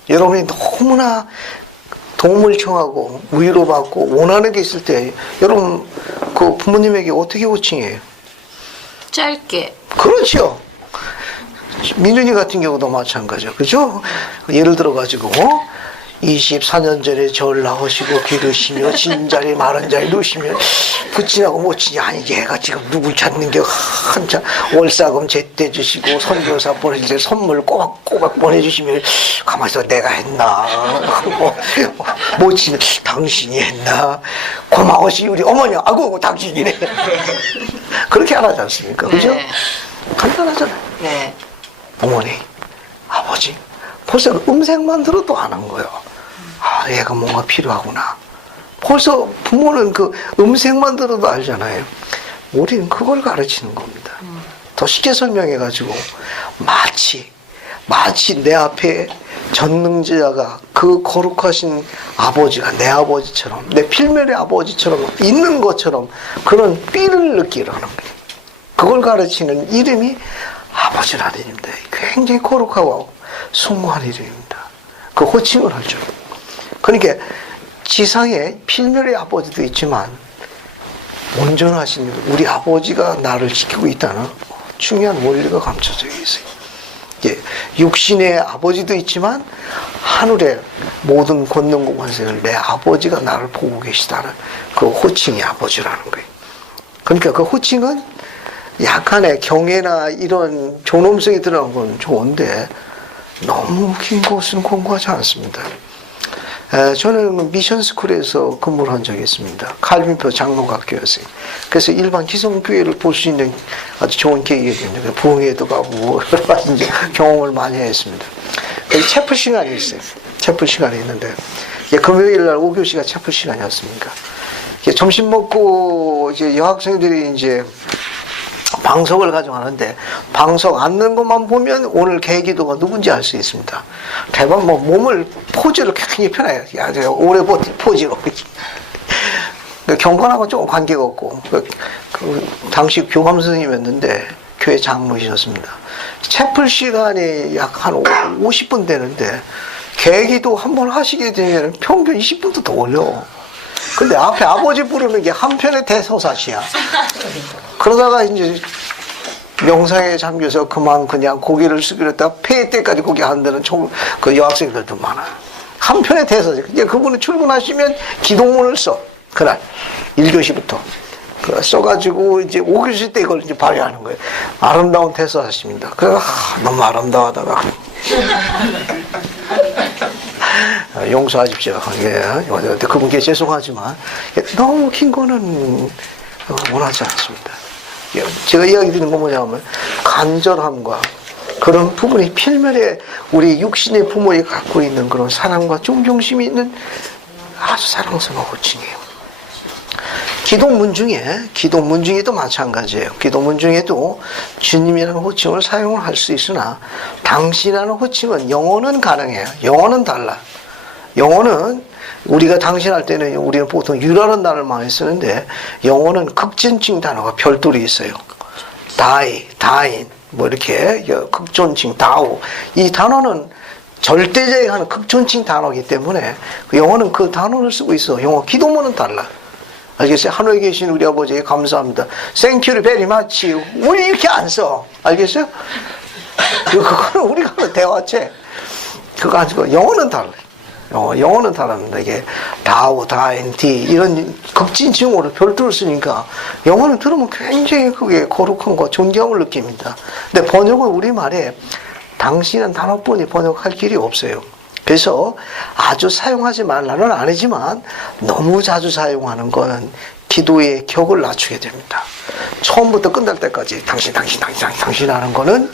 여러분이 너무나 도움을 청하고 위로받고 원하는 게 있을 때 여러분 그 부모님에게 어떻게 호칭해요? 짧게. 그렇죠. 민준이 같은 경우도 마찬가지죠. 그죠? 예를 들어가지고 24년 전에 절 나오시고 기르시며 진자리 마른자리 누시며 붙이냐고 못 치냐. 아니 얘가 지금 누굴 찾는 게 한참 월사금 제때 주시고 선교사 보내주세요. 선물 꼬박꼬박 보내주시며 가만히 있어 내가 했나 못 치면 당신이 했나 고마워시 우리 어머니 아이고 당신이네. 그렇게 안 하지 않습니까? 그죠? 네. 간단하잖아요. 네. 어머니 아버지 벌써 음색만 들어도 아는 거예요. 아, 얘가 뭔가 필요하구나. 벌써 부모는 그 음색만 들어도 알잖아요. 우리는 그걸 가르치는 겁니다. 더 쉽게 설명해가지고 마치 내 앞에 전능자가 그 거룩하신 아버지가 내 아버지처럼 내 필면의 아버지처럼 있는 것처럼 그런 삐를 느끼라는 거예요. 그걸 가르치는 이름이 아버지라는 이름입니다. 굉장히 거룩하고 숭고한 이름입니다. 그 호칭을 하죠. 그러니까 지상에 필면의 아버지도 있지만 온전하신 우리 아버지가 나를 지키고 있다는 중요한 원리가 감춰져 있어요. 예, 육신의 아버지도 있지만 하늘의 모든 권능과 권세를 내 아버지가 나를 보고 계시다는 그 호칭이 아버지라는 거예요. 그러니까 그 호칭은 약간의 경애나 이런 존엄성이 들어간 건 좋은데 너무 긴 것은 공부하지 않습니다. 저는 미션스쿨에서 근무를 한 적이 있습니다. 칼빈표 장로학교였어요. 그래서 일반 기성교회를 볼 수 있는 아주 좋은 계기가 됩니다. 부흥회도 가고 여러 가지 이제 경험을 많이 했습니다. 여기 채플 시간이 있어요. 채플 시간이 있는데 금요일 날 5교시가 채플 시간이었습니까? 점심 먹고 이제 여학생들이 이제 방석을 가져가는데 방석 앉는 것만 보면 오늘 계기도가 누군지 알 수 있습니다. 대박 몸을 포즈를 굉장히 편해요. 아주 오래 버틴 포즈로. 경건하고 조금 관계가 없고 당시 교감 선생님이었는데 교회 장로이셨습니다. 채플 시간이 약 한 50분 되는데 계기도 한번 하시게 되면 평균 20분도 더 걸려. 근데 앞에 아버지 부르는 게 한편의 대소사시야. 그러다가 이제 명상에 잠겨서 그냥 고개를 숙이렸다가 폐 때까지 고개 안 드는 그 여학생들도 많아요. 한편의 대사죠. 이제 그분은 출근하시면 기도문을 써. 그날 1교시부터. 써가지고 이제 5교시 때 이걸 이제 발휘하는 거예요. 아름다운 대사하십니다. 그래서 너무 아름다워하다가 용서하십시오. 예. 그분께 죄송하지만 너무 긴 거는 원하지 않습니다. 제가 이야기 드리는 건 뭐냐면 간절함과 그런 부분이 필면에 우리 육신의 부모에 갖고 있는 그런 사랑과 존경심이 있는 아주 사랑스러운 호칭이에요. 기도문 중에도 마찬가지예요. 기도문 중에도 주님이라는 호칭을 사용을 할 수 있으나 당신이라는 호칭은 영어는 가능해요. 영어는 달라. 영어는 우리가 당신 할 때는 우리는 보통 유라는 단어를 많이 쓰는데 영어는 극존칭 단어가 별도로 있어요. 다인, 뭐 이렇게 극존칭, 다우. 이 단어는 절대제하는 극존칭 단어이기 때문에 영어는 그 단어를 쓰고 있어. 영어 기도문은 달라. 알겠어요? 하늘에 계신 우리 아버지에 감사합니다. Thank you very much. 우리 이렇게 안 써. 알겠어요? 그거는 우리가 하는 대화책. 그거 아니고 영어는 달라요. 영어는 다릅니다. 이게 다우, 다인, 디 이런 극진칭으로 별도로 쓰니까 영어는 들으면 굉장히 그게 거룩함과 존경을 느낍니다. 근데 번역은 우리말에 당신은 단어뿐이 번역할 길이 없어요. 그래서 아주 사용하지 말라는 아니지만 너무 자주 사용하는 거는 기도의 격을 낮추게 됩니다. 처음부터 끝날 때까지 당신 하는 거는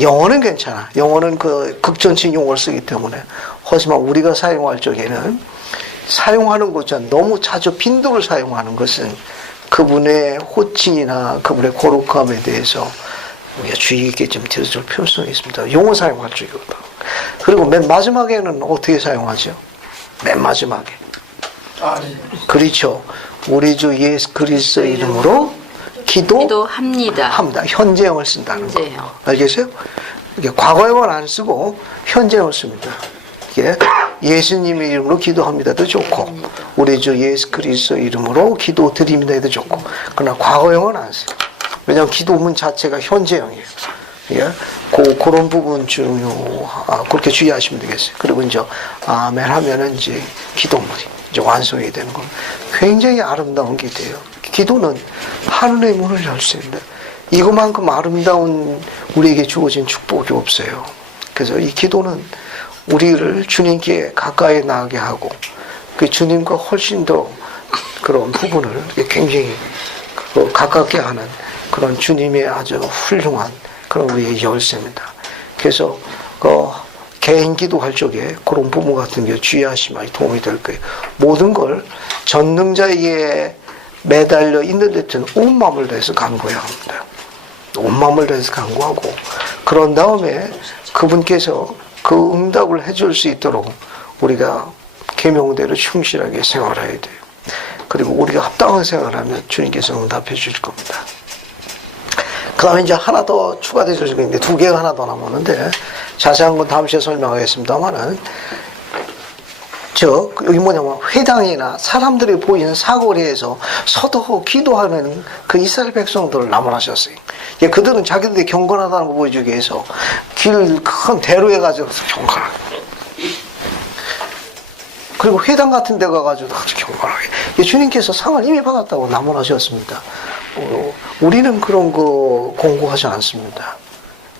영어는 괜찮아. 영어는 그 극존칭 용어를 쓰기 때문에. 하지만 우리가 사용할 적에는 사용하는 것은 너무 자주 빈도를 사용하는 것은 그분의 호칭이나 그분의 거룩함에 대해서 우리가 주의 있게 좀 들어줄 필요성이 있습니다. 용어 사용할 적이거든. 그리고 맨 마지막에는 어떻게 사용하죠? 맨 마지막에. 그렇죠. 우리 주 예수 그리스도 이름으로 기도합니다. 현재형을 쓴다는 거. 현재형. 알겠어요? 이게 과거형은 안 쓰고 현재형을 씁니다. 이게 예수님의 이름으로 기도합니다도 좋고 우리 주 예수 그리스도 이름으로 기도드립니다도 좋고 그러나 과거형은 안 써요. 왜냐하면 기도문 자체가 현재형이에요. 예? 그런 부분 그렇게 주의하시면 되겠어요. 그리고 이제 아멘 하면은 이제 기도문이 이제 완성이 되는 거. 굉장히 아름다운 기도예요. 기도는 하늘의 문을 열 수 있는데 이것만큼 아름다운 우리에게 주어진 축복이 없어요. 그래서 이 기도는 우리를 주님께 가까이 나가게 하고 그 주님과 훨씬 더 그런 부분을 굉장히 가깝게 하는 그런 주님의 아주 훌륭한 그런 우리의 열쇠입니다. 그래서 개인 기도할 적에 그런 부분 같은 게 주의하시면 도움이 될 거예요. 모든 걸 전능자에게 매달려 있는 듯한 온 마음을 다해서 간구해야 합니다. 온 마음을 다해서 간구하고 그런 다음에 그분께서 그 응답을 해줄 수 있도록 우리가 계명대로 충실하게 생활해야 돼요. 그리고 우리가 합당한 생활하면 주님께서 응답해 주실 겁니다. 그 다음에 이제 하나 더 추가되어 있는데 두 개가 하나 더 남았는데 자세한 건 다음 시간에 설명하겠습니다만은 여기 뭐냐면 회당이나 사람들이 보이는 사거리에서 서도 기도하는 그 이스라엘 백성들을 나무라셨어요. 그들은 자기들이 경건하다는 거 보여주기 위해서 길 큰 대로에 가지고 경건하게. 그리고 회당 같은 데 가가지고 아주 경건하게. 주님께서 상을 이미 받았다고 나무라셨습니다. 우리는 그런 거 공고하지 않습니다.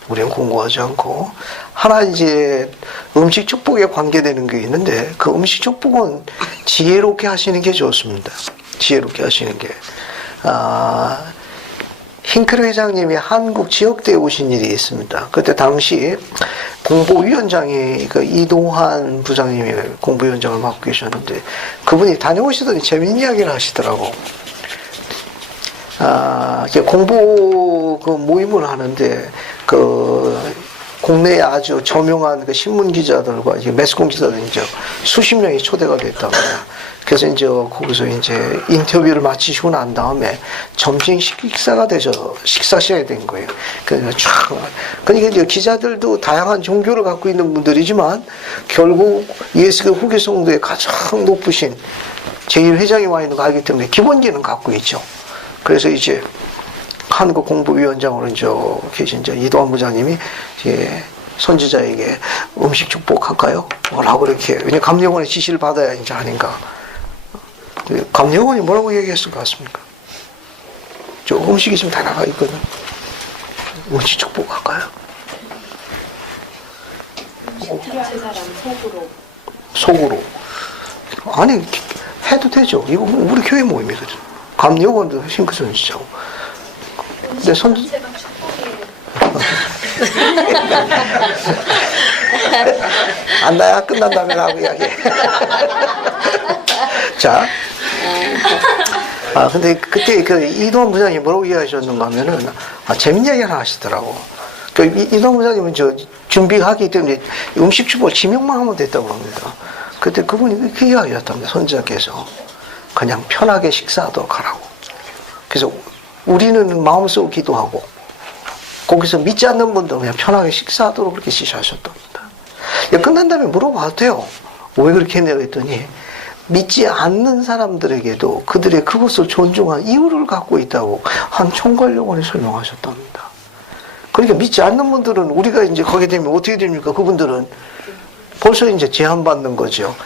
우리는 공고하지 않고 하나 이제 음식 축복에 관계되는 게 있는데 그 음식 축복은 지혜롭게 하시는 게 좋습니다. 지혜롭게 하시는 게 힝크레 회장님이 한국 지역대에 오신 일이 있습니다. 그때 당시 공보위원장이 이동환 부장님이 공보위원장을 맡고 계셨는데 그분이 다녀오시더니 재미있는 이야기를 하시더라고. 공보 모임을 하는데 국내에 아주 저명한 신문 기자들과 매스컴 기자들 수십 명이 초대가 됐다고 해요. 그래서 거기서 인터뷰를 마치시고 난 다음에 점심 식사 시간이 된 거예요. 그러니까 기자들도 다양한 종교를 갖고 있는 분들이지만 결국 예수교 후계 성도의 가장 높으신 제1회장이 와 있는 거 알기 때문에 기본기는 갖고 있죠. 그래서 한국 공보위원장으로 계신 이동환 부장님이 선지자에게 음식 축복할까요? 라고 이렇게, 왜냐면 감리원의 지시를 받아야 하니까. 감리원이 뭐라고 얘기했을 것 같습니까? 음식이 지금 다 나가 있거든. 음식 축복할까요? 속으로. 아니, 해도 되죠. 이거 우리 교회 모임이거든. 감리원도 싱크 선지자고. 근데 나야 끝난 다음에 나하고 이야기해. 자. 근데 그때 이동환 부장님이 뭐라고 이야기하셨는가 하면은, 재밌는 이야기 하나 하시더라고. 이동환 부장님은 준비하기 때문에 음식 주고 지명만 하면 됐다고 합니다. 그때 그분이 그 이야기 하셨답니다. 선지자께서. 그냥 편하게 식사하도록 하라고. 그래서 우리는 마음속으로 기도하고, 거기서 믿지 않는 분들은 그냥 편하게 식사하도록 그렇게 지시하셨답니다. 끝난 다음에 물어봐도 돼요. 왜 그렇게 했냐고 했더니, 믿지 않는 사람들에게도 그들의 그것을 존중한 이유를 갖고 있다고 한 총괄요원이 설명하셨답니다. 그러니까 믿지 않는 분들은 우리가 거기에 되면 어떻게 됩니까? 그분들은 벌써 제한받는 거죠.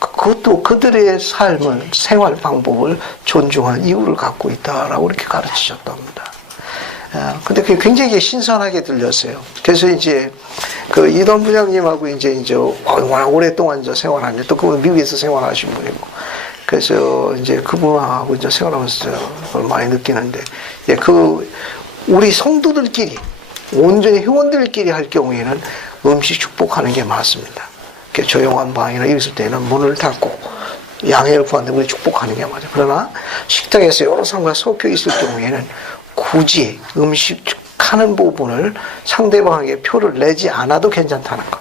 그것도 그들의 삶을, 생활 방법을 존중한 이유를 갖고 있다라고 이렇게 가르치셨답니다. 근데 그게 굉장히 신선하게 들렸어요. 그래서 이동 부장님하고 워낙 오랫동안 생활하는데 또 그분 미국에서 생활하신 분이고. 그래서 이제 그분하고 이제 생활하면서 그걸 많이 느끼는데, 예, 우리 성도들끼리, 온전히 회원들끼리 할 경우에는 음식 축복하는 게 맞습니다. 조용한 방이나 이랬을 때는 문을 닫고 양해를 구하는데 우리 축복하는 게 맞아요. 그러나 식당에서 여러 사람과 섞여 있을 경우에는 굳이 음식 하는 부분을 상대방에게 표를 내지 않아도 괜찮다는 거.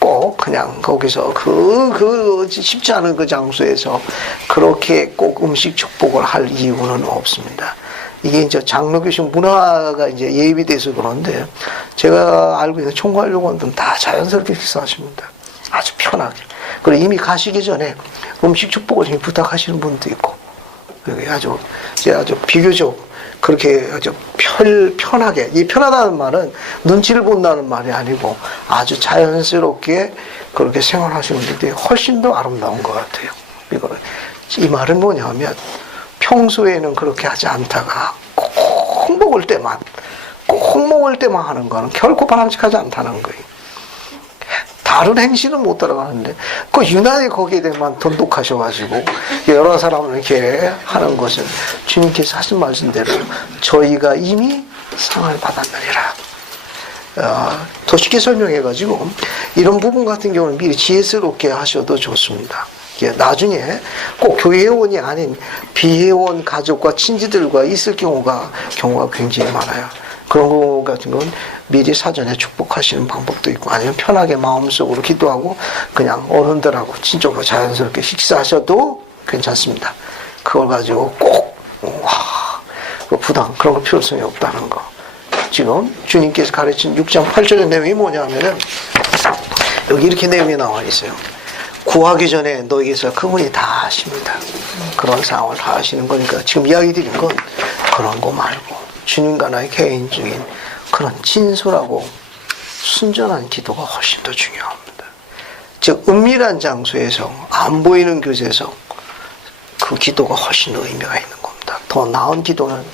꼭 그냥 거기서 쉽지 않은 그 장소에서 그렇게 꼭 음식 축복을 할 이유는 없습니다. 이게 이제 장로교식 문화가 이제 예비돼서 그런데, 제가 알고 있는 총괄요원들은 다 자연스럽게 식사하십니다. 아주 편하게. 그리고 이미 가시기 전에 음식 축복을 지금 부탁하시는 분도 있고, 아주 비교적 그렇게 아주 편하게, 이 편하다는 말은 눈치를 본다는 말이 아니고 아주 자연스럽게 그렇게 생활하시는 분들이 훨씬 더 아름다운 것 같아요. 이 말은 뭐냐면, 평소에는 그렇게 하지 않다가 꼭 먹을 때만 하는 거는 결코 바람직하지 않다는 거예요. 다른 행실은 못 따라가는데, 유난히 거기에 대해만 돈독하셔가지고, 여러 사람을 이렇게 하는 것은 주님께서 하신 말씀대로 저희가 이미 상을 받았느니라. 더 쉽게 설명해가지고, 이런 부분 같은 경우는 미리 지혜스럽게 하셔도 좋습니다. 나중에 꼭 교회원이 아닌 비회원 가족과 친지들과 있을 경우가 굉장히 많아요. 그런 거 같은 건 미리 사전에 축복하시는 방법도 있고, 아니면 편하게 마음속으로 기도하고 그냥 어른들하고 친족으로 자연스럽게 식사하셔도 괜찮습니다. 그걸 가지고 꼭 부담, 그런 거 필요성이 없다는 거. 지금 주님께서 가르친 6장 8절의 내용이 뭐냐면은, 여기 이렇게 내용이 나와 있어요. 구하기 전에 너에게서 그분이 다 하십니다. 그런 상황을 다 하시는 거니까 지금 이야기 드린 건 그런 거 말고 주님과 나의 개인적인 그런 진솔하고 순전한 기도가 훨씬 더 중요합니다. 즉 은밀한 장소에서 안 보이는 곳에서 그 기도가 훨씬 더 의미가 있는 겁니다. 더 나은 기도는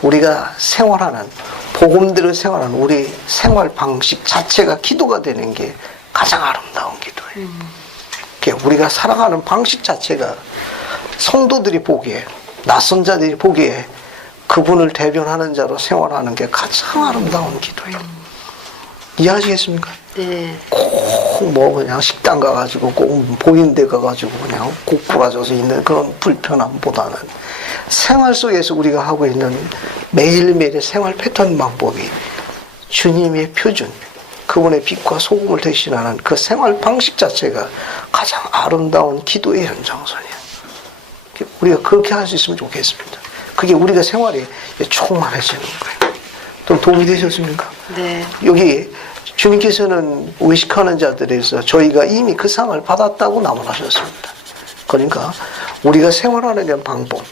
우리가 생활하는, 복음대로 생활하는 우리 생활 방식 자체가 기도가 되는 게 가장 아름다운 기도예요. 우리가 살아가는 방식 자체가 성도들이 보기에, 낯선 자들이 보기에 그분을 대변하는 자로 생활하는 게 가장 아름다운 기도예요. 이해하시겠습니까? 네. 꼭 그냥 식당 가가지고 꼭 보이는 데 가가지고 그냥 고꾸라져서 있는 그런 불편함보다는 생활 속에서 우리가 하고 있는 매일매일의 생활 패턴 방법이 주님의 표준, 그분의 빛과 소금을 대신하는 그 생활 방식 자체가 가장 아름다운 기도의 연장선이에요. 우리가 그렇게 할 수 있으면 좋겠습니다. 그게 우리가 생활에 충만해지는 거예요. 좀 도움이 되셨습니까? 네. 여기 주님께서는 의식하는 자들에서 저희가 이미 그 상을 받았다고 나무라셨습니다. 그러니까 우리가 생활하는 방법,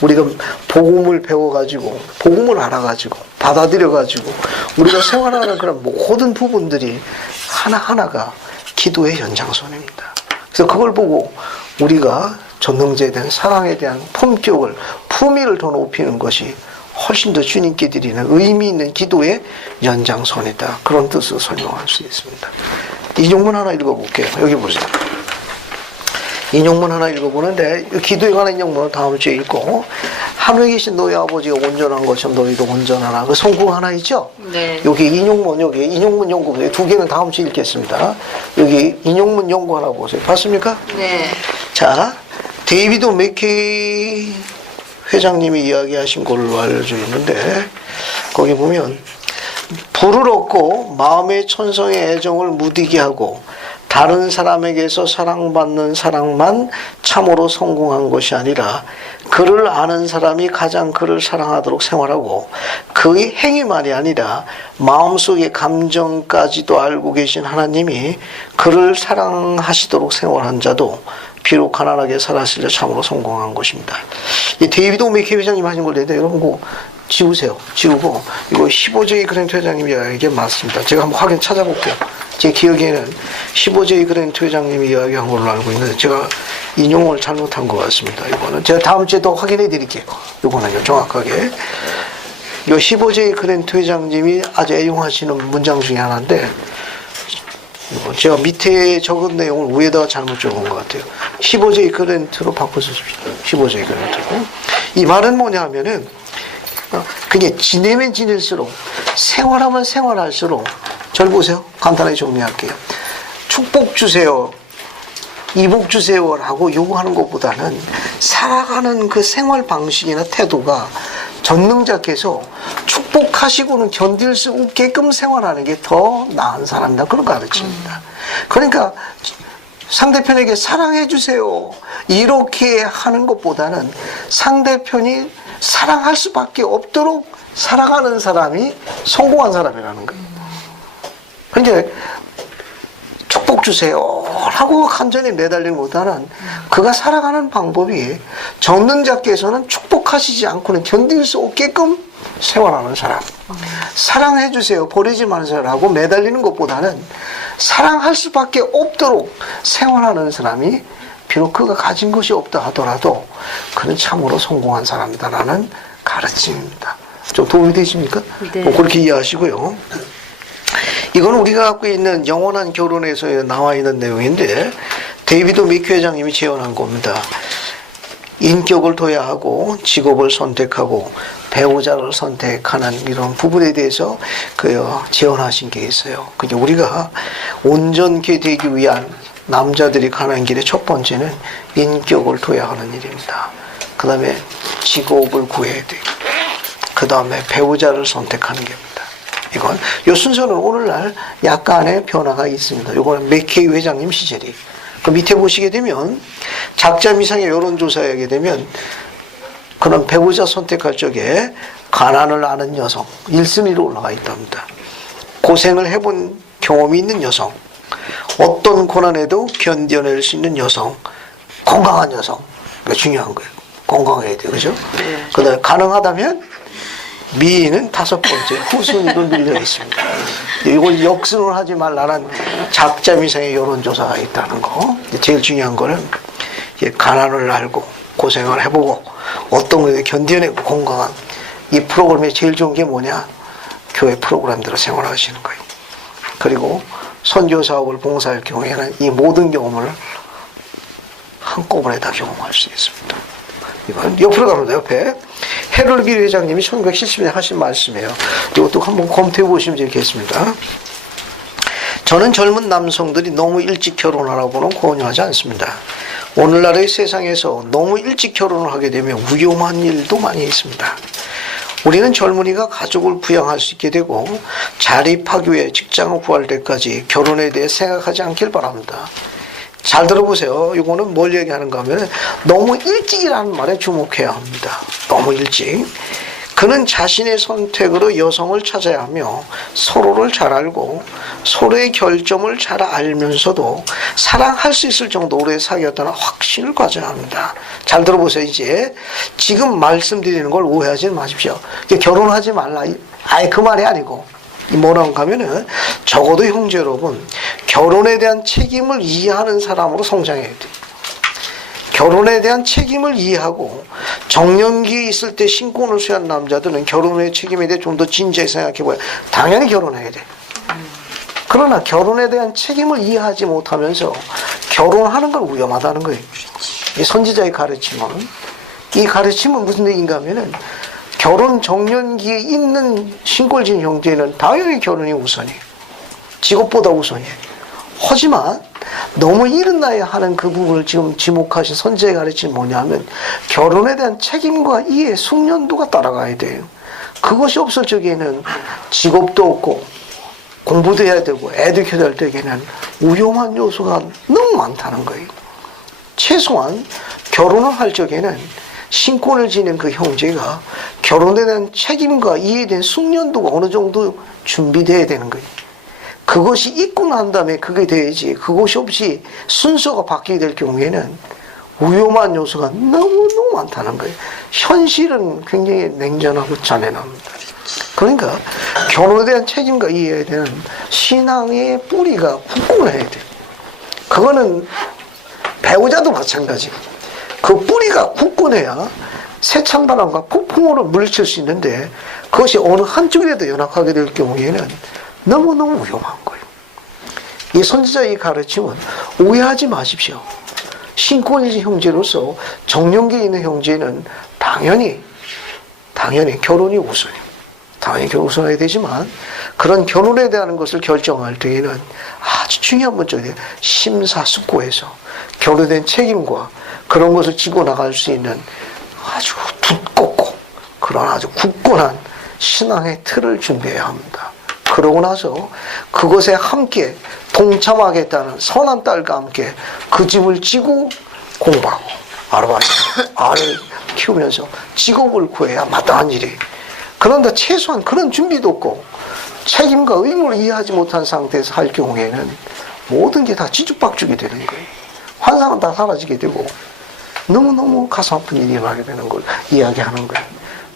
우리가 복음을 배워가지고, 복음을 알아가지고, 받아들여가지고, 우리가 생활하는 그런 모든 부분들이 하나하나가 기도의 연장선입니다. 그래서 그걸 보고 우리가 전능자에 대한 사랑에 대한 품격을, 품위를 더 높이는 것이 훨씬 더 주님께 드리는 의미 있는 기도의 연장선이다. 그런 뜻으로 설명할 수 있습니다. 인용문 하나 읽어볼게요. 여기 보세요. 인용문 하나 읽어보는데, 기도에 관한 인용문은 다음 주에 읽고, 하늘에 계신 너희 아버지가 온전한 것처럼 너희도 온전하라. 그 성구 하나 있죠? 네. 여기 인용문 연구, 두 개는 다음 주에 읽겠습니다. 여기 인용문 연구 하나 보세요. 봤습니까? 네. 자, 데이비드 맥케이 회장님이 이야기하신 걸로 알려져 있는데, 거기 보면, 불을 얻고 마음의 천성의 애정을 무디게 하고 다른 사람에게서 사랑받는 사랑만 참으로 성공한 것이 아니라 그를 아는 사람이 가장 그를 사랑하도록 생활하고 그의 행위만이 아니라 마음속의 감정까지도 알고 계신 하나님이 그를 사랑하시도록 생활한 자도 비록 가난하게 살았을 때 참으로 성공한 것입니다. 이 데이비드 오메키 회장님 하신 걸 내는데 여러분 그거 지우세요. 지우고 이거 15제이 그랜트 회장님이 이야기한 게 맞습니다. 제가 한번 확인 찾아볼게요. 제 기억에는 15제이 그랜트 회장님이 이야기한 걸로 알고 있는데 제가 인용을 잘못한 것 같습니다. 이거는 제가 다음 주에 더 확인해 드릴게요. 이거는요 정확하게. 이 15제이 그랜트 회장님이 아주 애용하시는 문장 중에 하나인데 제가 밑에 적은 내용을 위에다가 잘못 적은 것 같아요. 15J 그랜트로 바꿔주십시오. 15J 그랜트로. 이 말은 뭐냐 하면은, 그게 지내면 지낼수록, 생활하면 생활할수록, 절 보세요. 간단하게 정리할게요. 축복 주세요. 이복 주세요라고 요구하는 것보다는 살아가는 그 생활 방식이나 태도가 전능자께서 축복하시고는 견딜 수 없게끔 생활하는 게 더 나은 사람이다. 그런 가르침입니다. 그러니까 상대편에게 사랑해 주세요. 이렇게 하는 것보다는 상대편이 사랑할 수밖에 없도록 살아가는 사람이 성공한 사람이라는 겁니다. 그러니까 축복 주세요 라고 간절히 매달리는 것보다는 그가 살아가는 방법이 전능자께서는 축복하시지 않고는 견딜 수 없게끔 생활하는 사람. 사랑해 주세요, 버리지 마세요 라고 매달리는 것보다는 사랑할 수밖에 없도록 생활하는 사람이 비록 그가 가진 것이 없다 하더라도 그는 참으로 성공한 사람이다라는 가르침입니다. 좀 도움이 되십니까? 네. 뭐 그렇게 이해하시고요. 이건 우리가 갖고 있는 영원한 결혼에서 나와 있는 내용인데 데이비드 미큐 회장님이 제언한 겁니다. 인격을 둬야 하고 직업을 선택하고 배우자를 선택하는 이런 부분에 대해서 제언하신 게 있어요. 그게 우리가 온전케 되기 위한 남자들이 가는 길의 첫 번째는 인격을 둬야 하는 일입니다. 그 다음에 직업을 구해야 돼요. 그 다음에 배우자를 선택하는 겁니다. 이건 이 순서는 오늘날 약간의 변화가 있습니다. 이거는 맥케이 회장님 시절이. 그 밑에 보시게 되면 작자 미상의 여론조사에 하게 되면 그런 배우자 선택할 적에 가난을 아는 여성 1순위로 올라가 있답니다. 고생을 해본 경험이 있는 여성, 어떤 고난에도 견뎌낼 수 있는 여성, 건강한 여성. 이게 중요한 거예요. 건강해야 돼요. 그죠? 그 다음에 가능하다면 미인은 5번째 후순위로 밀려 있습니다. 이걸 역순을 하지 말라는 작자 미상의 여론조사가 있다는 거. 제일 중요한 거는 가난을 알고 고생을 해보고 어떤 거에 견뎌내고 건강한 이 프로그램에 제일 좋은 게 뭐냐? 교회 프로그램대로 생활하시는 거예요. 그리고 선교사업을 봉사할 경우에는 이 모든 경험을 한꺼번에 다 경험할 수 있습니다. 이건 옆으로 갑니다. 옆에 헤럴비 회장님이 1970년에 하신 말씀이에요. 이것도 한번 검토해 보시면 되겠습니다. 저는 젊은 남성들이 너무 일찍 결혼하라고는 권유하지 않습니다. 오늘날의 세상에서 너무 일찍 결혼을 하게 되면 위험한 일도 많이 있습니다. 우리는 젊은이가 가족을 부양할 수 있게 되고 자립하기 위해 직장을 구할 때까지 결혼에 대해 생각하지 않길 바랍니다. 잘 들어보세요. 이거는 뭘 얘기하는가 하면 너무 일찍이라는 말에 주목해야 합니다. 너무 일찍. 그는 자신의 선택으로 여성을 찾아야 하며 서로를 잘 알고 서로의 결점을 잘 알면서도 사랑할 수 있을 정도로 오래 사귀었다는 확신을 가져야 합니다. 잘 들어보세요. 이제 지금 말씀드리는 걸 오해하지 마십시오. 결혼하지 말라. 아예 그 말이 아니고 뭐라고 하면은 적어도 형제 여러분 결혼에 대한 책임을 이해하는 사람으로 성장해야 돼요. 결혼에 대한 책임을 이해하고 정년기에 있을 때 신권을 수여한 남자들은 결혼의 책임에 대해 좀 더 진지하게 생각해봐야 당연히 결혼해야 돼. 그러나 결혼에 대한 책임을 이해하지 못하면서 결혼하는 건 위험하다는 거예요. 이 선지자의 가르침은 이 가르침은 무슨 얘기인가 하면은 결혼 정년기에 있는 신골진 형제는 당연히 결혼이 우선이에요. 직업보다 우선이에요. 하지만 너무 이른 나이에 하는 그 부분을 지금 지목하신 선지자의 가르침이 뭐냐면 결혼에 대한 책임과 이해, 숙련도가 따라가야 돼요. 그것이 없을 적에는 직업도 없고 공부도 해야 되고 애도 키워야 될 때에는 위험한 요소가 너무 많다는 거예요. 최소한 결혼을 할 적에는 신권을 지닌 그 형제가 결혼에 대한 책임과 이해에 대한 숙련도가 어느 정도 준비되어야 되는 거예요. 그것이 있고 난 다음에 그게 돼야지 그것이 없이 순서가 바뀌게 될 경우에는 위험한 요소가 너무너무 많다는 거예요. 현실은 굉장히 냉전하고 잔인합니다. 그러니까 결혼에 대한 책임과 이해에 대한 신앙의 뿌리가 굳건해야 돼요. 그거는 배우자도 마찬가지예요. 그 뿌리가 굳건해야 새찬바람과 폭풍우를 물리칠 수 있는데 그것이 어느 한쪽이라도 연약하게 될 경우에는 너무너무 위험한 거예요. 이 선지자의 가르침은 오해하지 마십시오. 신권이지 형제로서 정령계에 있는 형제는 당연히 결혼이 우선이에요. 당연히 결혼 우선해야 되지만 그런 결혼에 대한 것을 결정할 때에는 아주 중요한 문제예요. 심사숙고해서 결혼된 책임과 그런 것을 지고 나갈 수 있는 아주 두껍고 그런 아주 굳건한 신앙의 틀을 준비해야 합니다. 그러고 나서 그것에 함께 동참하겠다는 선한 딸과 함께 그 집을 지고 공부하고 아르바이트, 알을 키우면서 직업을 구해야 마땅한 일이. 그런데 최소한 그런 준비도 없고 책임과 의무를 이해하지 못한 상태에서 할 경우에는 모든 게 다 뒤죽박죽이 되는 거예요. 환상은 다 사라지게 되고 너무너무 가슴 아픈 일이 일어나게 되는 걸 이야기하는 거예요.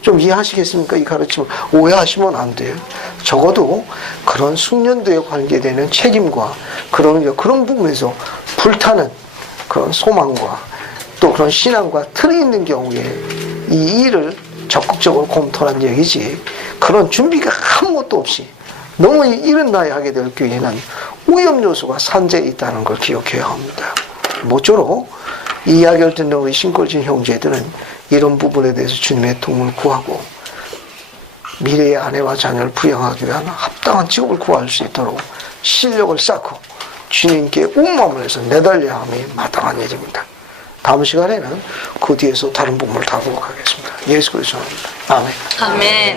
좀 이해하시겠습니까? 이 가르침을 오해하시면 안 돼요. 적어도 그런 숙련도에 관계되는 책임과 그런 부분에서 불타는 그런 소망과 또 그런 신앙과 틀이 있는 경우에 이 일을 적극적으로 검토한 얘기지, 그런 준비가 아무것도 없이 너무 이른 나이에 하게 될 경우에는 위험 요소가 산재에 있다는 걸 기억해야 합니다. 모쪼록 이 이야기를 듣는 우리 신골진 형제들은 이런 부분에 대해서 주님의 도움을 구하고 미래의 아내와 자녀를 부양하기 위한 합당한 직업을 구할 수 있도록 실력을 쌓고 주님께 온 마음을 해서 내달려야 함이 마땅한 일입니다. 다음 시간에는 그 뒤에서 다른 부분을 다루도록 하겠습니다. 예수 그리스도입니다. 아멘. 아멘.